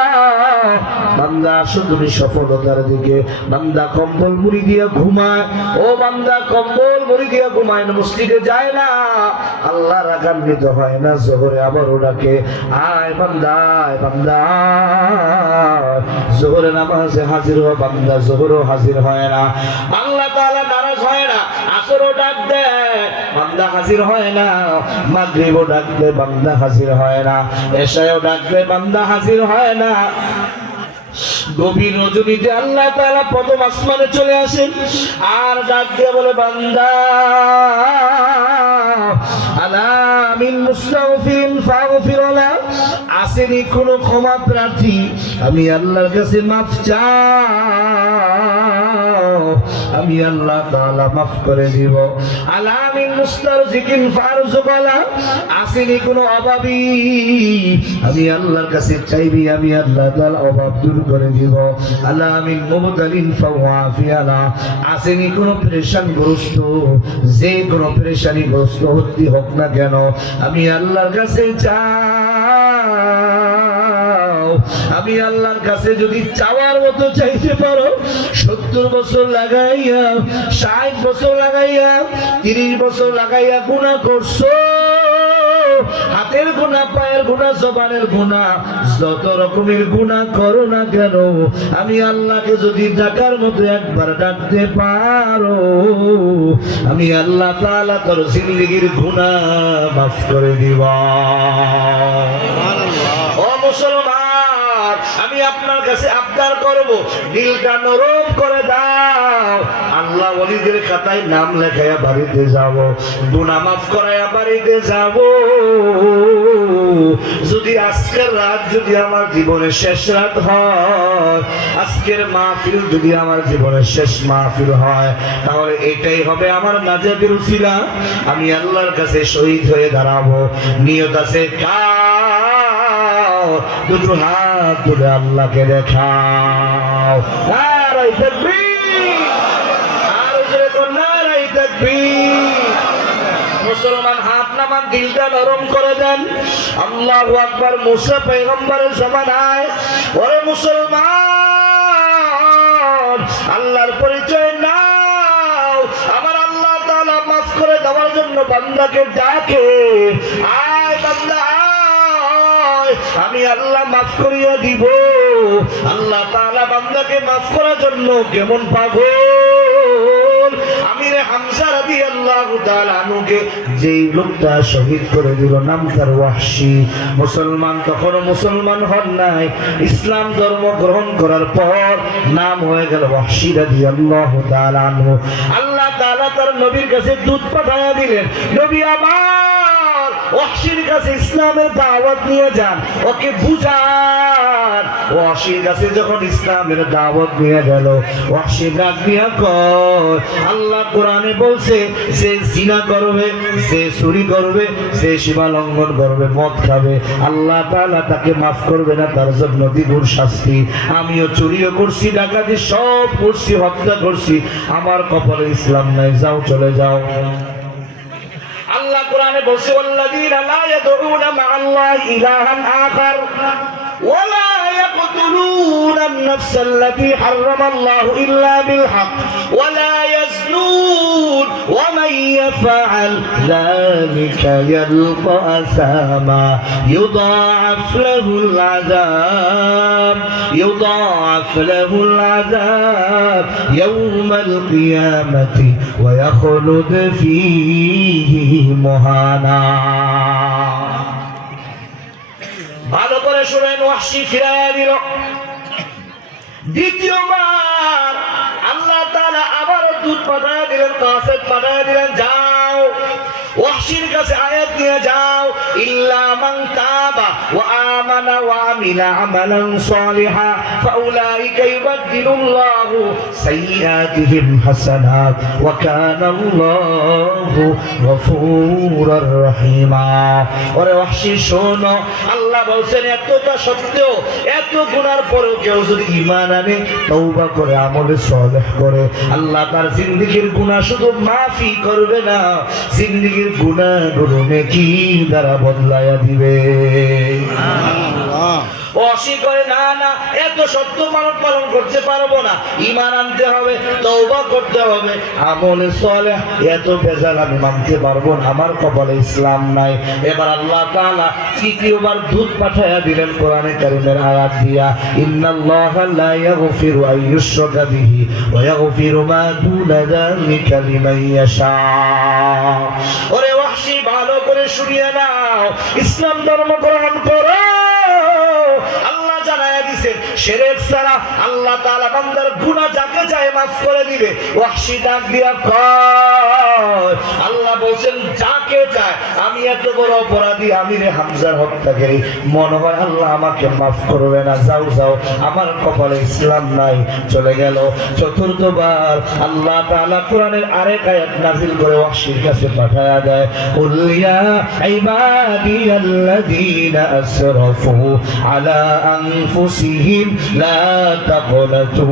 বান্দা আসো তুমি সফলতার দিকে। বান্দা কম্বল মুড়ি দিয়ে ঘুমায়, ও বান্দা কম্বল মুড়ি দিয়ে ঘুমায় না, মসজিদে যায় না, আল্লাহ রাগান্বিত হয় না। যোহরে আবারও ডাকে, আয় বান্দা, আয় বান্দা, যোহরে নামাজে হাজির হয়, বান্দা যোহরও হাজির হয় না, আল্লাহ তাআলা নারাজ হয় না। আসরও ডাক দেয়, বান্দা হাজির হয় না, মাগরিবও ডাকলে বান্দা হাজির হয় না, এশাও ডাকলে বান্দা হাজির হয় না। গভীর রজনীতে আল্লাহ তাআলা প্রথম আসমানে চলে আসেন আর ডাক দিয়ে বলে, বান্দা আলা মিন মুস্তাগফিরিন ফাগফির লাহু, আসেনি কোনো ক্ষমা প্রার্থী, আমি আল্লাহর কাছে মাফ চাও, আমি আল্লাহ তাআলা মাফ করে দিব। আলামিন মুস্তারজিকিন ফারজুকালা, আসেনি কোনো অভাবী, আমি আল্লাহর কাছে চাইবি, আমি আল্লাহ তাআলা অভাব দূর করে দিব। আলামিন মুবতালিন ফাওয়াফিয়ালা, আসেনি কোনো পেরেশানগ্রস্ত, যে কোনো পেরেশানিগ্রস্ত হতে হোক না কেন, আমি আল্লাহর কাছে চাও। আমি আল্লাহর কাছে যদি চাওয়ার মতো চাইতে পারো, 70 বছর লাগাইয়া, 60 বছর লাগাইয়া, 30 বছর লাগাইয়া গুনাহ করছো, হাতের গুনাহ, পায়ের গুনাহ, জবানের গুনাহ, যত রকমের গুনাহ করো না কেন, আমি আল্লাহকে যদি ডাকার মতো একবার ডাকতে পারো, আমি আল্লাহ তাআলা তোর জিন্দেগীর গুনাহ মাফ করে দিব। ও মুসলমান, আমি আপনার কাছে আবদার করব, দিলটা নরম করে দাও। আল্লাহ ওলিদের খাতায় নাম লেখাইয়া বাড়িতে যাব, গুনাহ মাফ করাইয়া বাড়িতে যাব। যদি আজকের রাত যদি আমার জীবনের শেষ রাত হয়, আজকের মাহফিল যদি আমার জীবনের শেষ মাহফিল হয়, তাহলে এটাই হবে আমার নাজাতের উসিলা। আমি আল্লাহর কাছে শহীদ হয়ে দাঁড়াবো। নিয়ত আছে কার? দুটো হাত তুলে আল্লাহকে দেখাও। নারায়ে তাকবীর, আর জোরে কোন নারায়ে তাকবীর। মুসলমান হাত নামান, দিলটা নরম করে দেন। আল্লাহু আকবার। মুসা পয়গম্বরের জামানায়, ওরে মুসলমান, আল্লাহর পরিচয় নাও। আমার আল্লাহ তাআলা মাফ করে দেওয়ার জন্য বান্দাকে ডাকে, আয় বান্দা আয়, আমি আল্লাহ মাফ করিয়া দিব। আল্লাহ তাআলা বান্দাকে মাফ করার জন্য কেমন পাগল। আমিরে হামজা রাদিয়াল্লাহু তাআলা আনহুকে যেই লোকটা শহীদ করে দিল, নাম তার ওয়াহশী। মুসলমান তখনও মুসলমান হন নাই, ইসলাম ধর্ম গ্রহণ করার পর নাম হয়ে গেল ওয়াহশী রাদিয়াল্লাহু তাআলা আনহু। আল্লাহ তাআলা তার নবীর কাছে দূত পাঠাইয়া দিলেন, নবী আমার ওয়াহশীর কাছে ইসলামের দাওয়াত নিয়ে যান, ওকে বুঝান। ওয়াহশীর কাছে যখন ইসলামের দাওয়াত নিয়ে গেল, ওয়াহশী ডাক দিয়া কয়, আল্লাহ কোরআনে বলছে যে জিনা করবে, যে চুরি করবে, যে সীমা লঙ্ঘন করবে, মদ খাবে, আল্লাহ তাআলা তাকে মাফ করবে না, তার জন্য দ্বিগুণ শাস্তি। আমিও চুরিও করছি, ডাকাতি সব করছি, হত্যা করছি, আমার কপালে ইসলাম নাই, যাও চলে যাও। আল্লাহ কোরআনে বলছে, ওয়াল্লাযীনা লা ইয়াদউনা মা'আল্লাহি ইলাহান আখার ওয়ালা ইয়াকতুলুনা আন-নাফস আল্লাতী হারামাল্লাহু ইল্লা বিল হক ওয়ালা ইয়াজনুন ওয়া মান ইয়াফআল যালিকা ইয়ালকা আসামা ইউদাআফ লাহুল আযাব ইয়াওমাল কিয়ামাতি ওয়া ইয়াখলুদ ফীহি মুহানা। ভালো করে শুনেন, ওয়াহশী ফিরাইয়া দিল। দ্বিতীয়বার আল্লাহ তাআলা আবারও দূত পাঠাইয়া দিলেন, কাসেদ পাঠাইয়া দিলেন, যাও ওয়াহশীর কাছে আয়াত নিয়ে যাও, ইল্লা মান তাবা ওয়া আমানা ওয়া আমিলা আমালান সালিহা ফাউলাইকা ইউবাদদিলুল্লাহু সাইয়্যাতিহিম হাসানাত ওয়া কানাল্লাহু গফুরুর রহিমা। ওরে ওয়াহশী শোনো, আল্লাহ বলছেন এতটা সত্ত্বেও, এত গুনার পরেও কেউ যদি ঈমান আনে, তওবা করে, আমলে সালেহ করে, আল্লাহ তার জিন্দেগীর গুনাহ শুধু মাফি করবে না, জিন্দেগীর গুনাহগুলো নেকি দ্বারা বদলায়া দিবে। অস্বীকার করে, না না, এত সত্য মানুষ পালন করতে পারবো না, ঈমান আনতে হবে, তওবা করতে হবে, আমলে সালেহ, এত ভেজাল আমি মানতে পারবো না, আমার কপালে ইসলাম নাই। এবার আল্লাহ তাআলা তৃতীয়বার দূত পাঠাইয়া দিলেন কোরআনে কারীমের আয়াত দিয়া, ইন্নাল্লাহা লা ইয়াগফিরু আন ইউশরাকা বিহি ওয়া ইয়াগফিরু মা দুনা যালিকা লিমান ইয়াশা। ওরে ওয়াহশী, ভালো করে শুনিয়ে নাও, ইসলাম ধর্ম গ্রহণ করো। আল্লাহ জানায়া দিয়েছেন, শিরক ছাড়া আল্লাহ তাআলা বান্দার গুনাহ যাকে চায় মাফ করে দিবে। ওয়াহশী ডাক দিয়া কয়, আল্লাহ বলছেন যাকে চায়, আমি এত বড় অপরাধী, আমিরে হামজার হত্যাকারী, মনে হয় আল্লাহ আমাকে মাফ করবে না, যাও যাও, আমার কপালে ইসলাম নাই, চলে গেল। চতুর্থবার আল্লাহ তাআলা কোরআনের আরেক আয়াত নাযিল করে ওয়াহশীর কাছে পাঠায়া দেয়, কুল ইয়া ইবাদিয়াল্লাযীনা আসরাফু আলা আনফুসিহিম লা তাকনাতু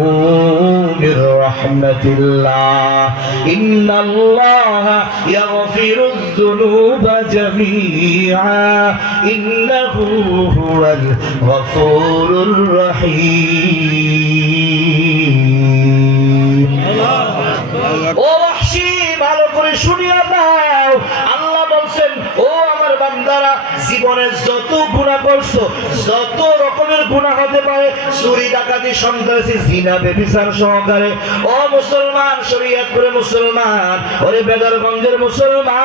মির রাহমাতিল্লাহ ইন্নাল্লাহা ইয়াগফিরুয যুনুবা জামিআ ইন্নাহু হুয়াল গফুরুর রহিম। ও ওয়াহশী, ভালো করে শুনিয়া দাও, আল্লাহ বলছেন, ও আমার বান্দারা, জীবনে যত গুনাহ করছো, যত রকমের গুনাহ হতে পারে, চুরি ডাকাতি সন্ত্রাসী জিনা ব্যভিচার সহকারে, ও মুসলমান, শরীয়তপুরে মুসলমান, ওরে বেদরগঞ্জের মুসলমান,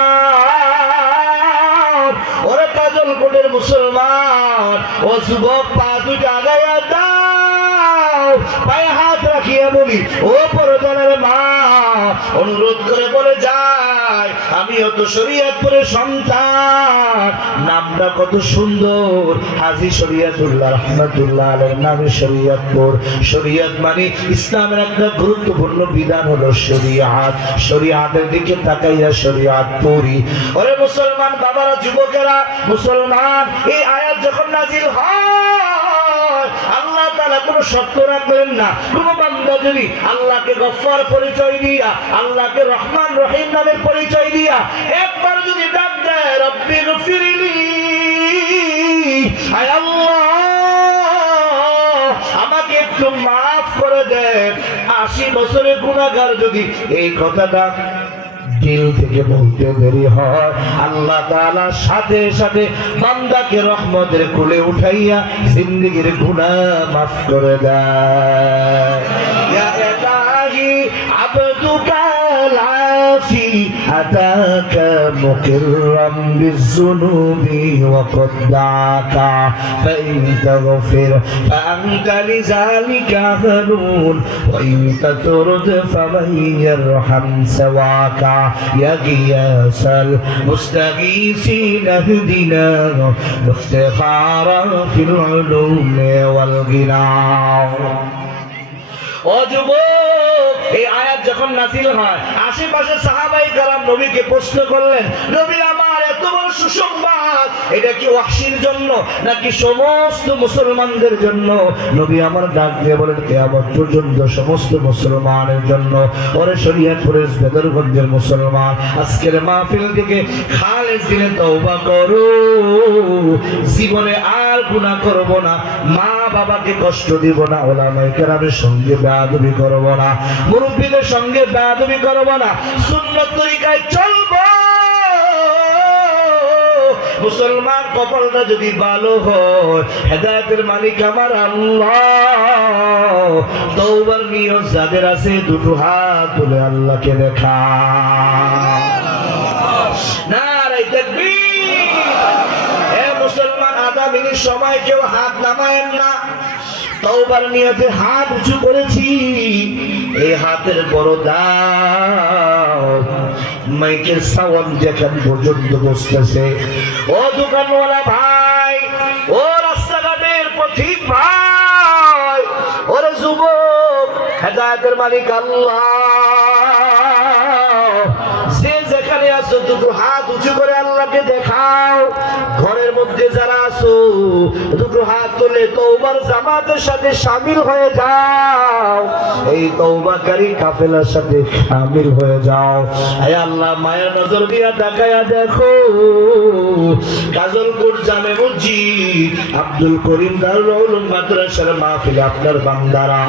ওরে কাজলকোটের মুসলমান, ও যুবক, পা দুইটা আগাইয়া দাও, পায়ে হাত রাখিয়া বলি, ও পরদানের মা, অনুরোধ করে বলে যায়, আমিও তো শরীয়তপুরের সন্তান, নামটা কত সুন্দর, হাজী শরীয়তুল্লাহ রাহমাতুল্লাহ আলাইহির নামে শরীয়তপুর। শরীয়ত মানে ইসলামের একটা গুরুত্বপূর্ণ বিধান হলো শরীয়ত, শরীয়তের দিকে তাকাইয়া শরীয়তপুরি। ওরে মুসলমান বাবারা, যুবকেরা, মুসলমান, এই আয়াত যখন নাযিল হয়, আল্লাহ তাআলা কোনো শর্ত রাখলেন না। কোনো বান্দা যদি আল্লাহকে গফফার পরিচয় দিয়া, আল্লাহকে রহমান রহিম নামের পরিচয় দিয়া একবার যদি ডাক দেয়, রব্বি গফিরলি, আয় আল্লাহ আমাকে একটু মাফ করে দেন, 80 বছরের গুনাহগার যদি এই কথাটা দিল থেকে বলতে দেরি হয়, আল্লাহ তাআলা সাথে সাথে বান্দাকে রহমতের কোলে উঠাইয়া জিন্দেগীর গুনাহ মাফ করে দেয়। ইয়া ইলাহি আবদুকা العافي أتاك مقرا بالذنوب وقد دعاك فإن تغفر فأنت لذلك أهل وإن تطرد فمن يرحم سواك يا غياث المستغيثين اهدنا وافتخارا في العلوم والغنى। ও যুবক, এই আয়াত যখন নাযিল হয়, আশেপাশে সাহাবায়ে কেরাম নবীকে প্রশ্ন করলেন, নবী আমার এত বড় সুসংবাদ, এটা কি ওয়াহশীর জন্য নাকি সমস্ত মুসলমানদের জন্য? নবী আমার ডাক দিয়ে বলেন, কিয়ামত পর্যন্ত সমস্ত মুসলমানের জন্য। ওরে শরীয়তপুরের বেদরগঞ্জের মুসলমান, আজকের মাহফিল থেকে খালেস দিলে তওবা করো, জীবনে আর গুনাহ করব না, মা বাবাকে কষ্ট দিব না, ওলামায়ে কেরামের সঙ্গে বেয়াদবি করব না, মুরব্বিদের সঙ্গে বেয়াদবি করব না, সুন্নাত তরিকায় চলব। মুসলমান কপালটা যদি ভালো হয়, হেদায়েতের মালিক আমার আল্লাহ। তওবার নিয়ত যাদের আছে, দুটো হাত তুলে আল্লাহকে দেখা। নারে তাকবীর। হে মুসলমান, আধা মিনিট সময় কেউ হাত নামায়েন না। তওবার নিয়তে হাত উঁচু করেছি, এই হাতের বড় দাম মাইকের সাউন্ড যেখান পর্যন্ত বসতেছে। ও দোকানওয়ালা ভাই, ও রাস্তাঘাটের পথিক ভাই, ওরে যুবক, হেদায়েতের মালিক আল্লাহ। যে যেখানে আছো, দুটো হাত উঁচু করে আল্লাহকে দেখাও। ঘরের মধ্যে যারা আছো, দুটো হাত তুলে তওবার জামাতের সাথে শামিল হয়ে যাও, এই তওবাকারী কাফেলার সাথে শামিল হয়ে যাও। হে আল্লাহ, মায়ের নজর দিয়া তাকায়া দেখো, কাজলকোট জামে মসজিদ আব্দুল করিম দারুল উলুম মাদ্রাসার মাহফিলে আপনার বান্দারা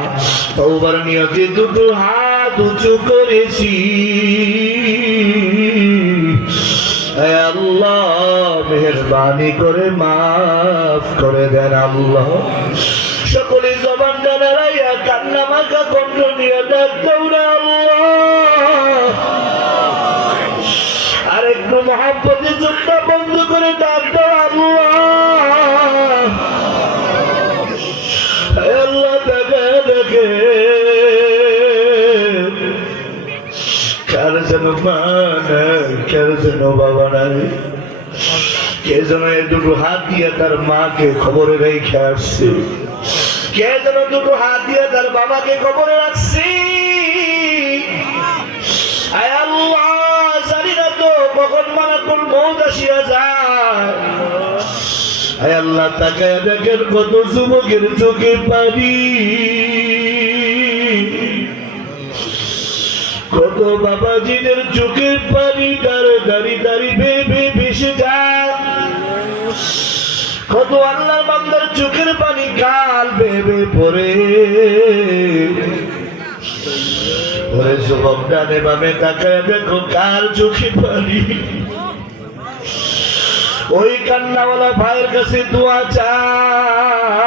তওবার নিয়তে দুটো হাত উঁচু করেছি। হে আল্লাহ, মেহেরবানি করে মাফ করে দেন আল্লাহ। সকলে জবান দাঁড়াইয়া কান্না মাখা কণ্ঠ নিয়ে ডাক দাও না আল্লাহ। আর একটু মহব্বতের চোখটা বন্ধ করে ডাক দাও আল্লাহ। হে আল্লাহ, দেখে দেখে কার যেন মা নাই, কার যেন বাবা নাই, কে যেন এই দুটো হাত দিয়ে তার মাকে খবরে রেখে আসছে, কে যেন দুটো হাত দিয়ে তার বাবাকে খবরে রাখছে। আয় আল্লাহ, জানি না তো কখন মালাকুল মউত আসিয়া যায়। আয় আল্লাহ, তাকায় দেখেন কত যুবকের চোখে পানি, কত বাবাজিদের চোখের পানি দাঁড়ে দাঁড়ি দাঁড়ি বেয়ে ভেসে যায়, কত আল্লাহর বান্দার চোখের পানি কাল বেয়ে পড়ে। ওরে যুবক, ডানে বামে তাকায় দেখো কার চোখে পানি। ওই কান্নাওয়ালা ভাইয়ের কাছে দোয়া চাও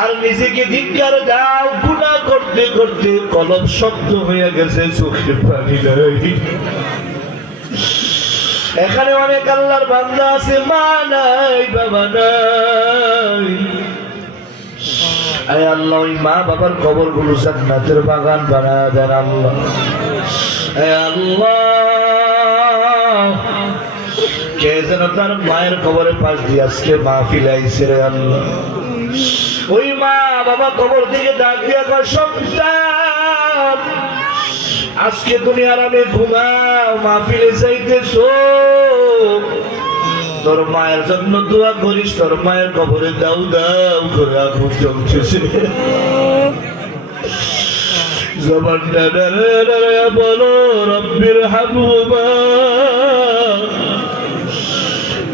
আর নিজেকে ধিক্কার দাও। গুনাহ করতে করতে কলম শক্ত হয়ে গেছে, চোখে পানি নাই। এখানে অনেক আল্লাহর বান্দা আছে, মা নাই, বাবা নাই। আয় আল্লাহ, ওই মা বাবার কবর গুলো জান্নাতের বাগান বানায় দেন আল্লাহ। আয় আল্লাহ, কে যেন তার মায়ের কবরের পাশ দিয়ে আজকে মাহফিল আইছে রে আল্লাহ। ওই মা বাবা কবর থেকে ডাক দিয়া কয়, সন্তান আজকে তুমি আরামে ঘুমাও, মাহফিলে যাইতেছো, তোর মায়ের জন্য দোয়া করিস, তোর মায়ের কবরে দাউ দাউ করে আগুন জ্বলতেছে। জবানটা দাঁড়ায় বলো, রব্বির হামহুমা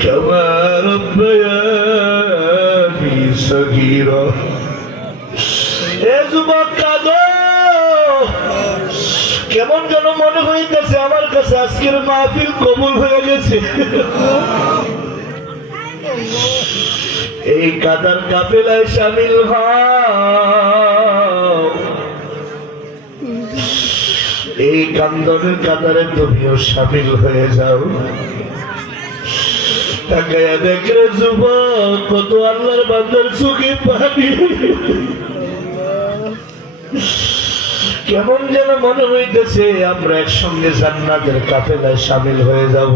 কামা রাব্বায়ানি সগীরা। এ যুবক কাঁদো, কেমন যেন মনে হইতেছে আমার কাছে আজকের মাহফিল কবুল হয়ে গেছে। এই কাদার কাফেলায় শামিল হও, এই কান্দনের কাতারে তুমিও শামিল হয়ে যাও। তাকায়া দেখে যুবক, কত আল্লাহর বান্দার চোখে পানি, কেমন যেন মনে হইতেছে আমরা একসঙ্গে জান্নাতের কাফেলায় শামিল হয়ে যাব।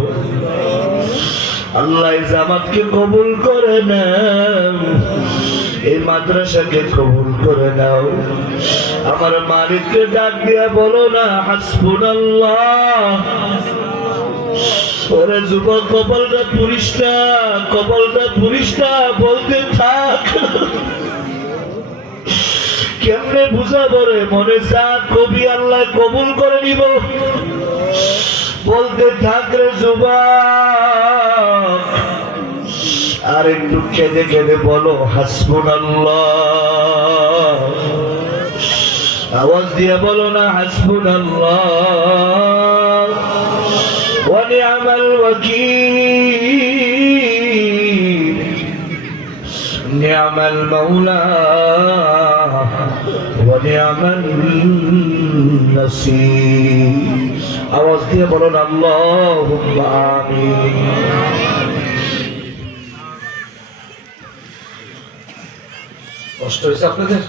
আল্লাহ জামাতকে কবুল করে নাও, এই মাদ্রাসাকে কবুল করে নাও। আমার মালিককে ডাক দিয়া বলো না, হাসবুনাল্লাহ। ওরে যুবক, কপালটা পুরিস না, কপালটা পুরিস না, বলতে থাক। কেমনে বুঝাবো রে, মনে যা কবি আল্লাহ কবুল করে নিব, বলতে থাক রে যুবক। আর একটু কেঁদে কেঁদে বলো, হাসবুনাল্লাহ। আওয়াজ দিয়ে বলো না, হাসবুনাল্লাহ ওয়া নি'মাল ওয়াকিল, নি'মাল মাওলা ওয়া নি'মাল নাসীর। আওয়াজ দিয়ে বলো না, আল্লাহুম্মা আমিন। কষ্ট হয়েছে আপনাদের?